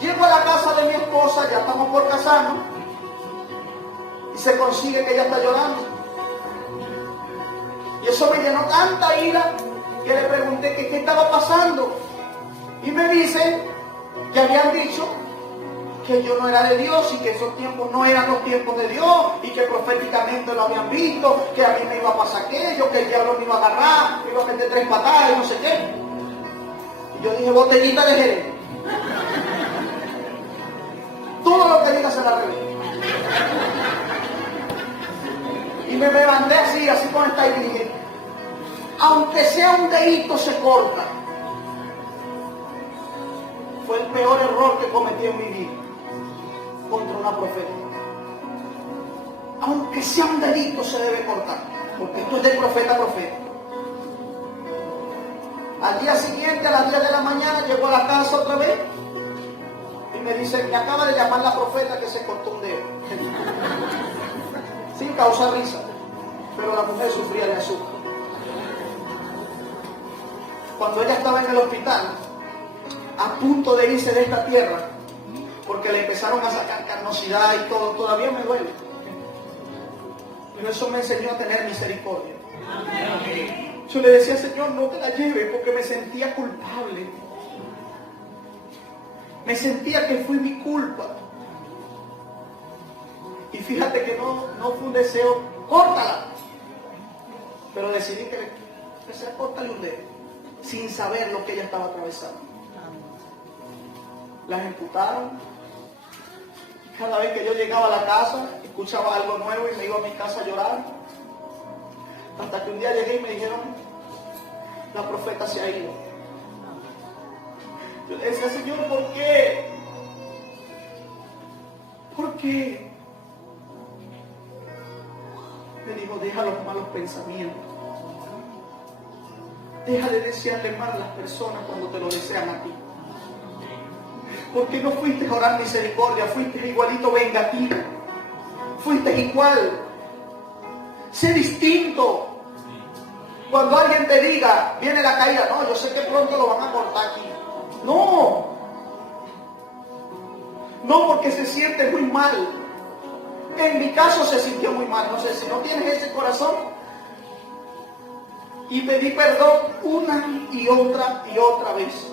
Llego a la casa de mi esposa, ya estamos por casarnos, y se consigue que ella está llorando. Y eso me llenó tanta ira que le pregunté que qué estaba pasando. Y me dicen que habían dicho que yo no era de Dios y que esos tiempos no eran los tiempos de Dios y que proféticamente lo habían visto, que a mí me iba a pasar aquello, que el diablo me iba a agarrar, me iba a meter 3 patadas y no sé qué. Y yo dije, botellita de Jerez. Todo lo que diga se la revela. Y me levanté así con esta y dije, aunque sea un dedito se corta. Fue el peor error que cometí en mi vida contra una profeta. Aunque sea un dedito se debe cortar, porque esto es de profeta a profeta. Al día siguiente, a las 10 de la mañana, llegó a la casa otra vez y me dice, me acaba de llamar la profeta que se cortó un dedo. Sin causar risa, pero la mujer sufría de azúcar. Cuando ella estaba en el hospital, a punto de irse de esta tierra, porque le empezaron a sacar carnosidad y todo, todavía me duele. Pero eso me enseñó a tener misericordia. Yo le decía, Señor, no te la lleves, porque me sentía culpable. Me sentía que fui mi culpa. Y fíjate que no fue un deseo, córtala. Pero decidí que se córtale un dedo, sin saber lo que ella estaba atravesando. Las imputaron. Cada vez que yo llegaba a la casa, escuchaba algo nuevo y me iba a mi casa a llorar. Hasta que un día llegué y me dijeron, la profeta se ha ido. Yo le decía, Señor, ¿por qué? ¿Por qué? Me dijo, deja los malos pensamientos. Deja de desearle mal a las personas cuando te lo desean a ti. Porque no fuiste a orar misericordia, fuiste igualito vengativo. Fuiste igual. Sé distinto. Cuando alguien te diga, viene la caída, no, yo sé que pronto lo van a cortar aquí. No. No, porque se siente muy mal. En mi caso se sintió muy mal. No sé si no tienes ese corazón. Y pedí perdón una y otra vez.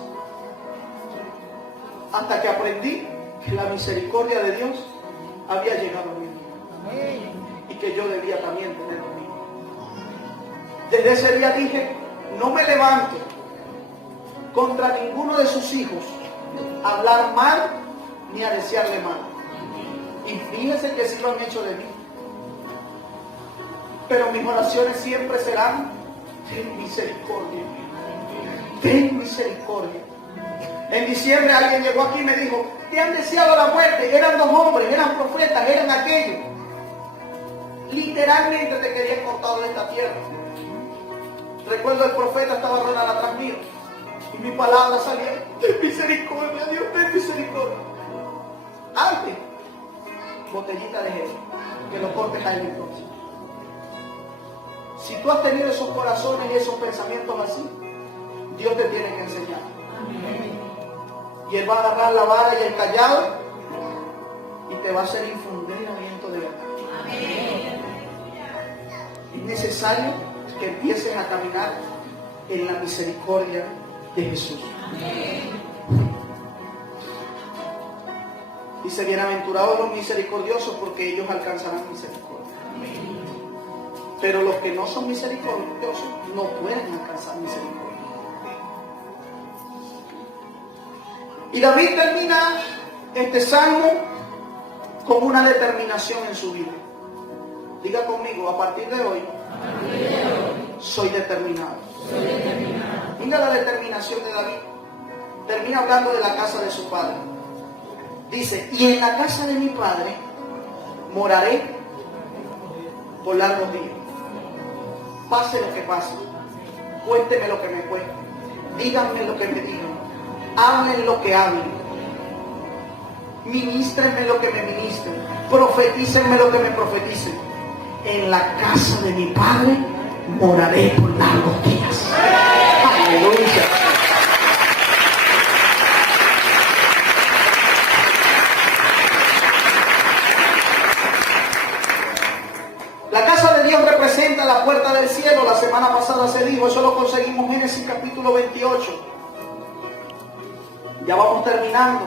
Hasta que aprendí que la misericordia de Dios había llegado a mí. Y que yo debía también tener conmigo. Desde ese día dije, no me levanto contra ninguno de sus hijos a hablar mal ni a desearle mal. Y fíjense que sí lo han hecho de mí. Pero mis oraciones siempre serán, ten misericordia. Ten misericordia. En diciembre alguien llegó aquí y me dijo, te han deseado la muerte. Eran 2 hombres, eran profetas, eran aquellos. Literalmente te querían cortado de esta tierra. Recuerdo el profeta estaba rodando atrás mío. Y mi palabra salía, ten misericordia, Dios, ten misericordia. Antes, botellita de gel, que lo cortes ahí entonces. Si tú has tenido esos corazones y esos pensamientos así, Dios te tiene que enseñar. Y Él va a agarrar la vara y el callado y te va a hacer infundir aliento de verdad. Es necesario que empieces a caminar en la misericordia de Jesús. Dice, bienaventurados los misericordiosos, porque ellos alcanzarán misericordia. Pero los que no son misericordiosos no pueden alcanzar misericordia. Y David termina este salmo con una determinación en su vida. Diga conmigo, a partir de hoy, soy determinado. Mira la determinación de David. Termina hablando de la casa de su padre. Dice, y en la casa de mi padre moraré por largos días. Pase lo que pase. Cuénteme lo que me cuente. Díganme lo que me digan. Hablen lo que hablen. Ministrenme lo que me ministren. Profetícenme lo que me profeticen. En la casa de mi padre moraré por largos días. Aleluya. La casa de Dios representa la puerta del cielo. La semana pasada se dijo, eso lo conseguimos en Génesis capítulo 28. Ya vamos terminando.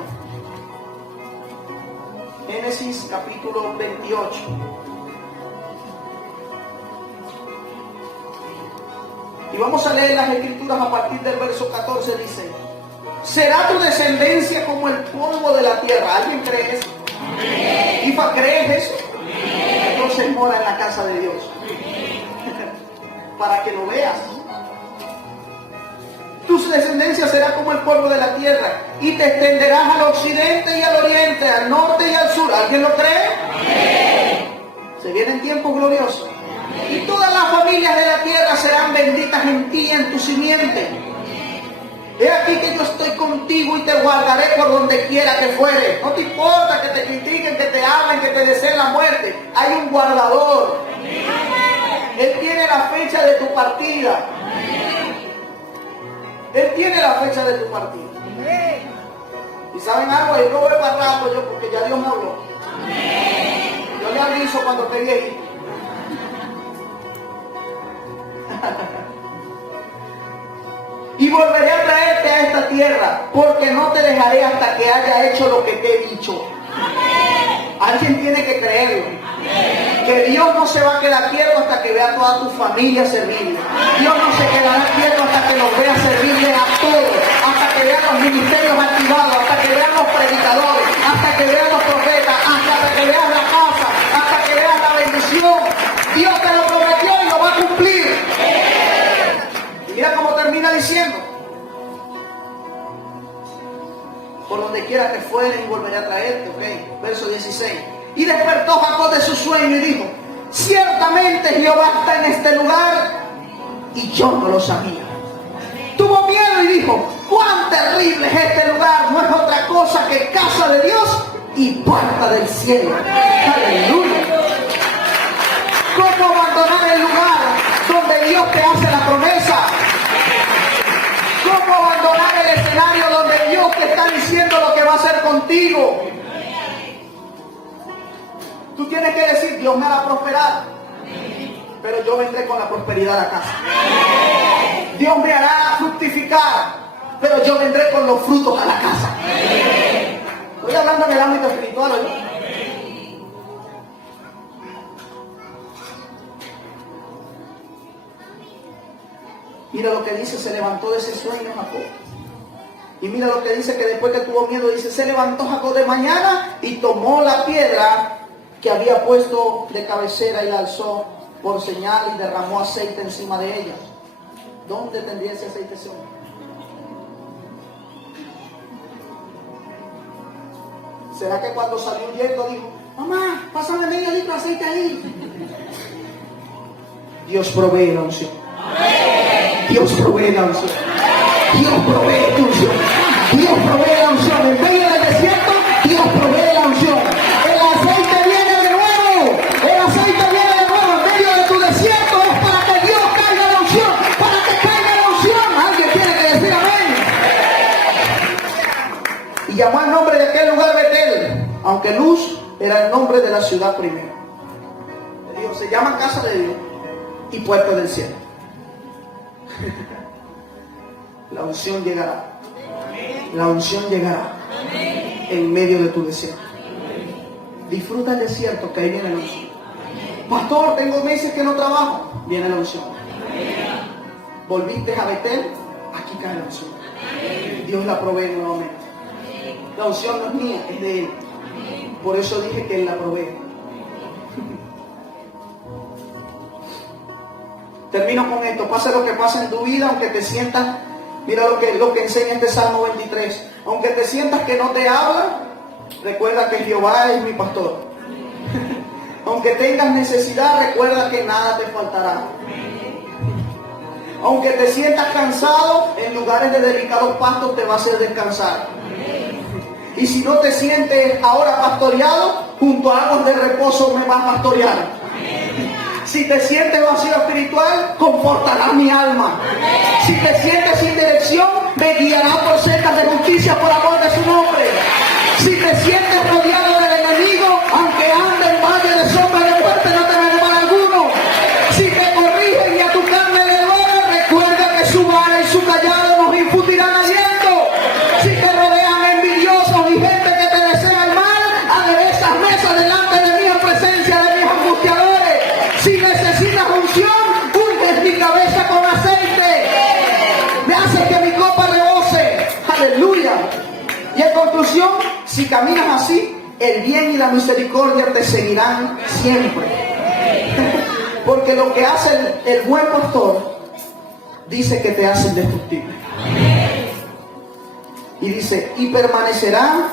Génesis capítulo 28. Y vamos a leer las escrituras a partir del verso 14. Dice, será tu descendencia como el polvo de la tierra. ¿Alguien cree eso? Amén. ¿Ifa crees eso? Amén. Entonces mora en la casa de Dios. Para que lo veas. descendencia será como el polvo de la tierra, y te extenderás al occidente y al oriente, al norte y al sur. ¿Alguien lo cree? Amén. Se vienen tiempos gloriosos. Amén. Y todas las familias de la tierra serán benditas en ti y en tu simiente. He aquí que yo estoy contigo y te guardaré por donde quiera que fuere. No te importa que te critiquen, que te hablen, que te deseen la muerte. Hay un guardador. Él tiene la fecha de tu partida. Él tiene la fecha de tu partida. Y saben algo, ahí no voy para rato yo, porque ya Dios me habló. Yo le aviso cuando te viejito. Y volveré a traerte a esta tierra, porque no te dejaré hasta que haya hecho lo que te he dicho. Alguien tiene que creerlo. Que Dios no se va a quedar quieto hasta que vea a toda tu familia servirle. Dios no se quedará quieto hasta que los vea servirle a todos, hasta que vean los ministerios activados, hasta que vean los predicadores, hasta que vean los profetas, hasta que vean la casa, hasta que vean la bendición. Dios te lo prometió y lo va a cumplir. Y mira cómo termina diciendo: por donde quiera que fuere y volveré a traerte. Ok, verso 16. Y despertó Jacob de su sueño y dijo: ciertamente Jehová está en este lugar, y yo no lo sabía. Tuvo miedo y dijo: cuán terrible es este lugar, no es otra cosa que casa de Dios y puerta del cielo. Aleluya. ¿Cómo abandonar el lugar donde Dios te hace la promesa? ¿Cómo abandonar el escenario donde Dios te está diciendo lo que va a hacer contigo? Tú tienes que decir: Dios me hará prosperar, pero yo vendré con la prosperidad a la casa. Dios me hará fructificar, pero yo vendré con los frutos a la casa. Estoy hablando en el ámbito espiritual hoy. Mira lo que dice: se levantó de ese sueño Jacob. Y mira lo que dice, que después que tuvo miedo, dice: se levantó Jacob de mañana y tomó la piedra que había puesto de cabecera y la alzó por señal y derramó aceite encima de ella. ¿Dónde tendría ese aceite ese hombre? ¿Será que cuando salió huyendo dijo: mamá, pásame medio litro de aceite ahí? Dios provee la unción. Dios provee la unción. Dios provee tu unción. Dios provee la unción. En medio del desierto, Dios provee la unción. El aceite viene de nuevo. El aceite viene de nuevo. En medio de tu desierto es para que Dios caiga la unción. Para que caiga la unción. Alguien tiene que decir amén. Y llamó el nombre de aquel lugar Betel, aunque Luz era el nombre de la ciudad primero. Dios se llama casa de Dios y puerta del cielo. La unción llegará. La unción llegará en medio de tu desierto. Disfruta el desierto, que ahí viene la unción. Pastor, tengo meses que no trabajo. Viene la unción. Volviste a Betel, aquí cae la unción. Dios la provee nuevamente. La unción no es mía, es de Él. Por eso dije que Él la provee. Termino con esto. Pase lo que pase en tu vida, aunque te sientas, mira lo que enseña este Salmo 23. Aunque te sientas que no te habla, recuerda que Jehová es mi pastor. Aunque tengas necesidad, recuerda que nada te faltará. Aunque te sientas cansado, en lugares de delicados pastos te va a hacer descansar. Y si no te sientes ahora pastoreado, junto a aguas de reposo me vas a pastorear. Si te sientes vacío espiritual, confortará mi alma. Si te sientes sin dirección, me guiará por sendas de justicia por amor de su nombre. Si te sientes rodeado del enemigo, aunque ande en valle de sombra de muerte, no temeré mal alguno. Si te corrigen y a tu carne le duele, recuerda que su vara y su callado nos infundirán aliento. Si te rodean envidiosos y gente que te desea el mal, aderezas mesa delante de mí en presencia de mis angustiadores. Si necesitas unción, unges mi cabeza con aceite. Me hace que mi copa rebose. Aleluya. Y en conclusión, si caminas así, el bien y la misericordia te seguirán siempre. Porque lo que hace el buen pastor, dice que te hace indestructible. Y dice, y permanecerás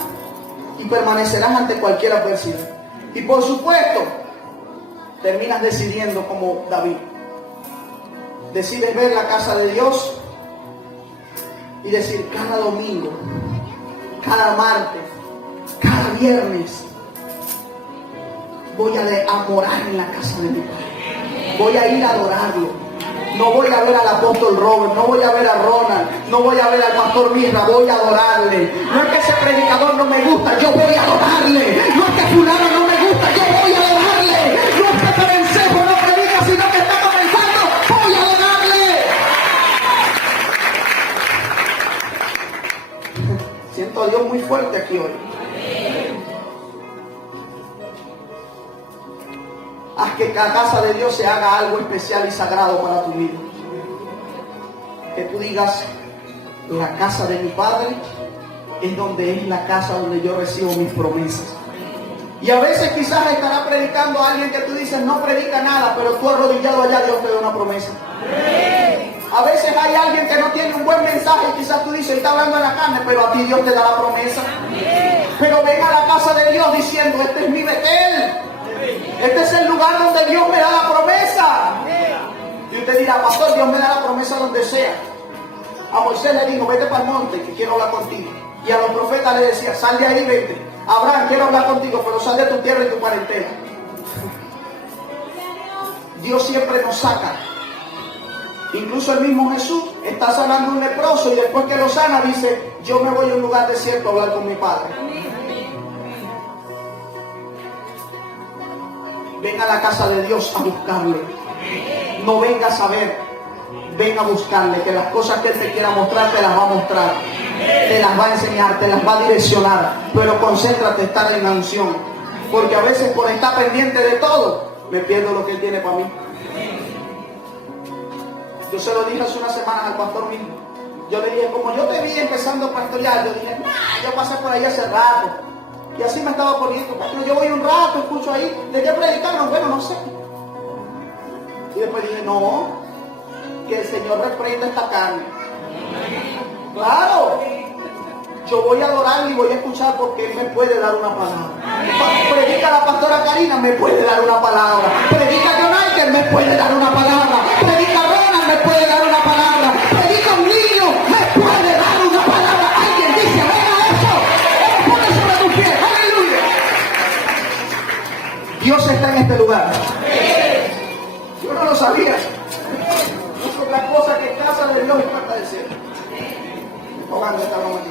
ante cualquier adversidad. Y por supuesto, terminas decidiendo como David. Decides ver la casa de Dios y decir, cada domingo, cada martes, cada viernes, voy a morar en la casa de mi Padre. Voy a ir a adorarlo. No voy a ver al apóstol Robert, no voy a ver a Ronald, no voy a ver al pastor Mirra, voy a adorarle. No es que ese predicador no me gusta, yo voy a adorarle. No es que fulano no me gusta, yo voy a adorarle. No es que Perencejo no predica, sino que está comenzando, voy a adorarle. Siento a Dios muy fuerte aquí hoy. Haz que la casa de Dios se haga algo especial y sagrado para tu vida. Que tú digas, la casa de mi Padre es donde es la casa donde yo recibo mis promesas. Y a veces quizás estará predicando a alguien que tú dices, no predica nada, pero tú arrodillado allá, Dios te da una promesa. A veces hay alguien que no tiene un buen mensaje y quizás tú dices, está hablando en la carne, pero a ti Dios te da la promesa. Pero ven a la casa de Dios diciendo, este es mi Betel. Este es el lugar donde Dios me da la promesa. Y usted dirá, pastor, Dios me da la promesa donde sea. A Moisés le dijo, vete para el monte, que quiero hablar contigo. Y a los profetas le decía, sal de ahí, vete. Abraham, quiero hablar contigo, pero sal de tu tierra y tu parentela. Dios siempre nos saca. Incluso el mismo Jesús está sanando a un leproso y después que lo sana dice, yo me voy a un lugar desierto a hablar con mi Padre. Ven a la casa de Dios a buscarle. No vengas a ver, ven a buscarle, que las cosas que Él te quiera mostrar te las va a mostrar, te las va a enseñar, te las va a direccionar, pero concéntrate en estar en la unción, porque a veces por estar pendiente de todo me pierdo lo que Él tiene para mí. Yo se lo dije hace unas semanas al pastor mismo. Yo le dije, como yo te vi empezando a pastorear, yo dije, yo pasé por ahí hace rato. Y así me estaba poniendo, pastor, yo voy un rato, escucho ahí, ¿de qué predicaron? Bueno, no sé. Y después dije, no, que el Señor reprenda esta carne. Claro, yo voy a adorarle y voy a escuchar porque Él me puede dar una palabra. Predica la pastora Karina, me puede dar una palabra. Predica Jonathan, me puede dar una palabra. Predica Ronald, me puede dar una palabra. Predica un niño, me puede dar una palabra. Alguien dice, venga eso, pone sobre tus pies, aleluya. Dios está en este lugar. Yo no lo sabía. No es otra cosa que casa de Dios y carta del cielo. Pónganme esta broma aquí.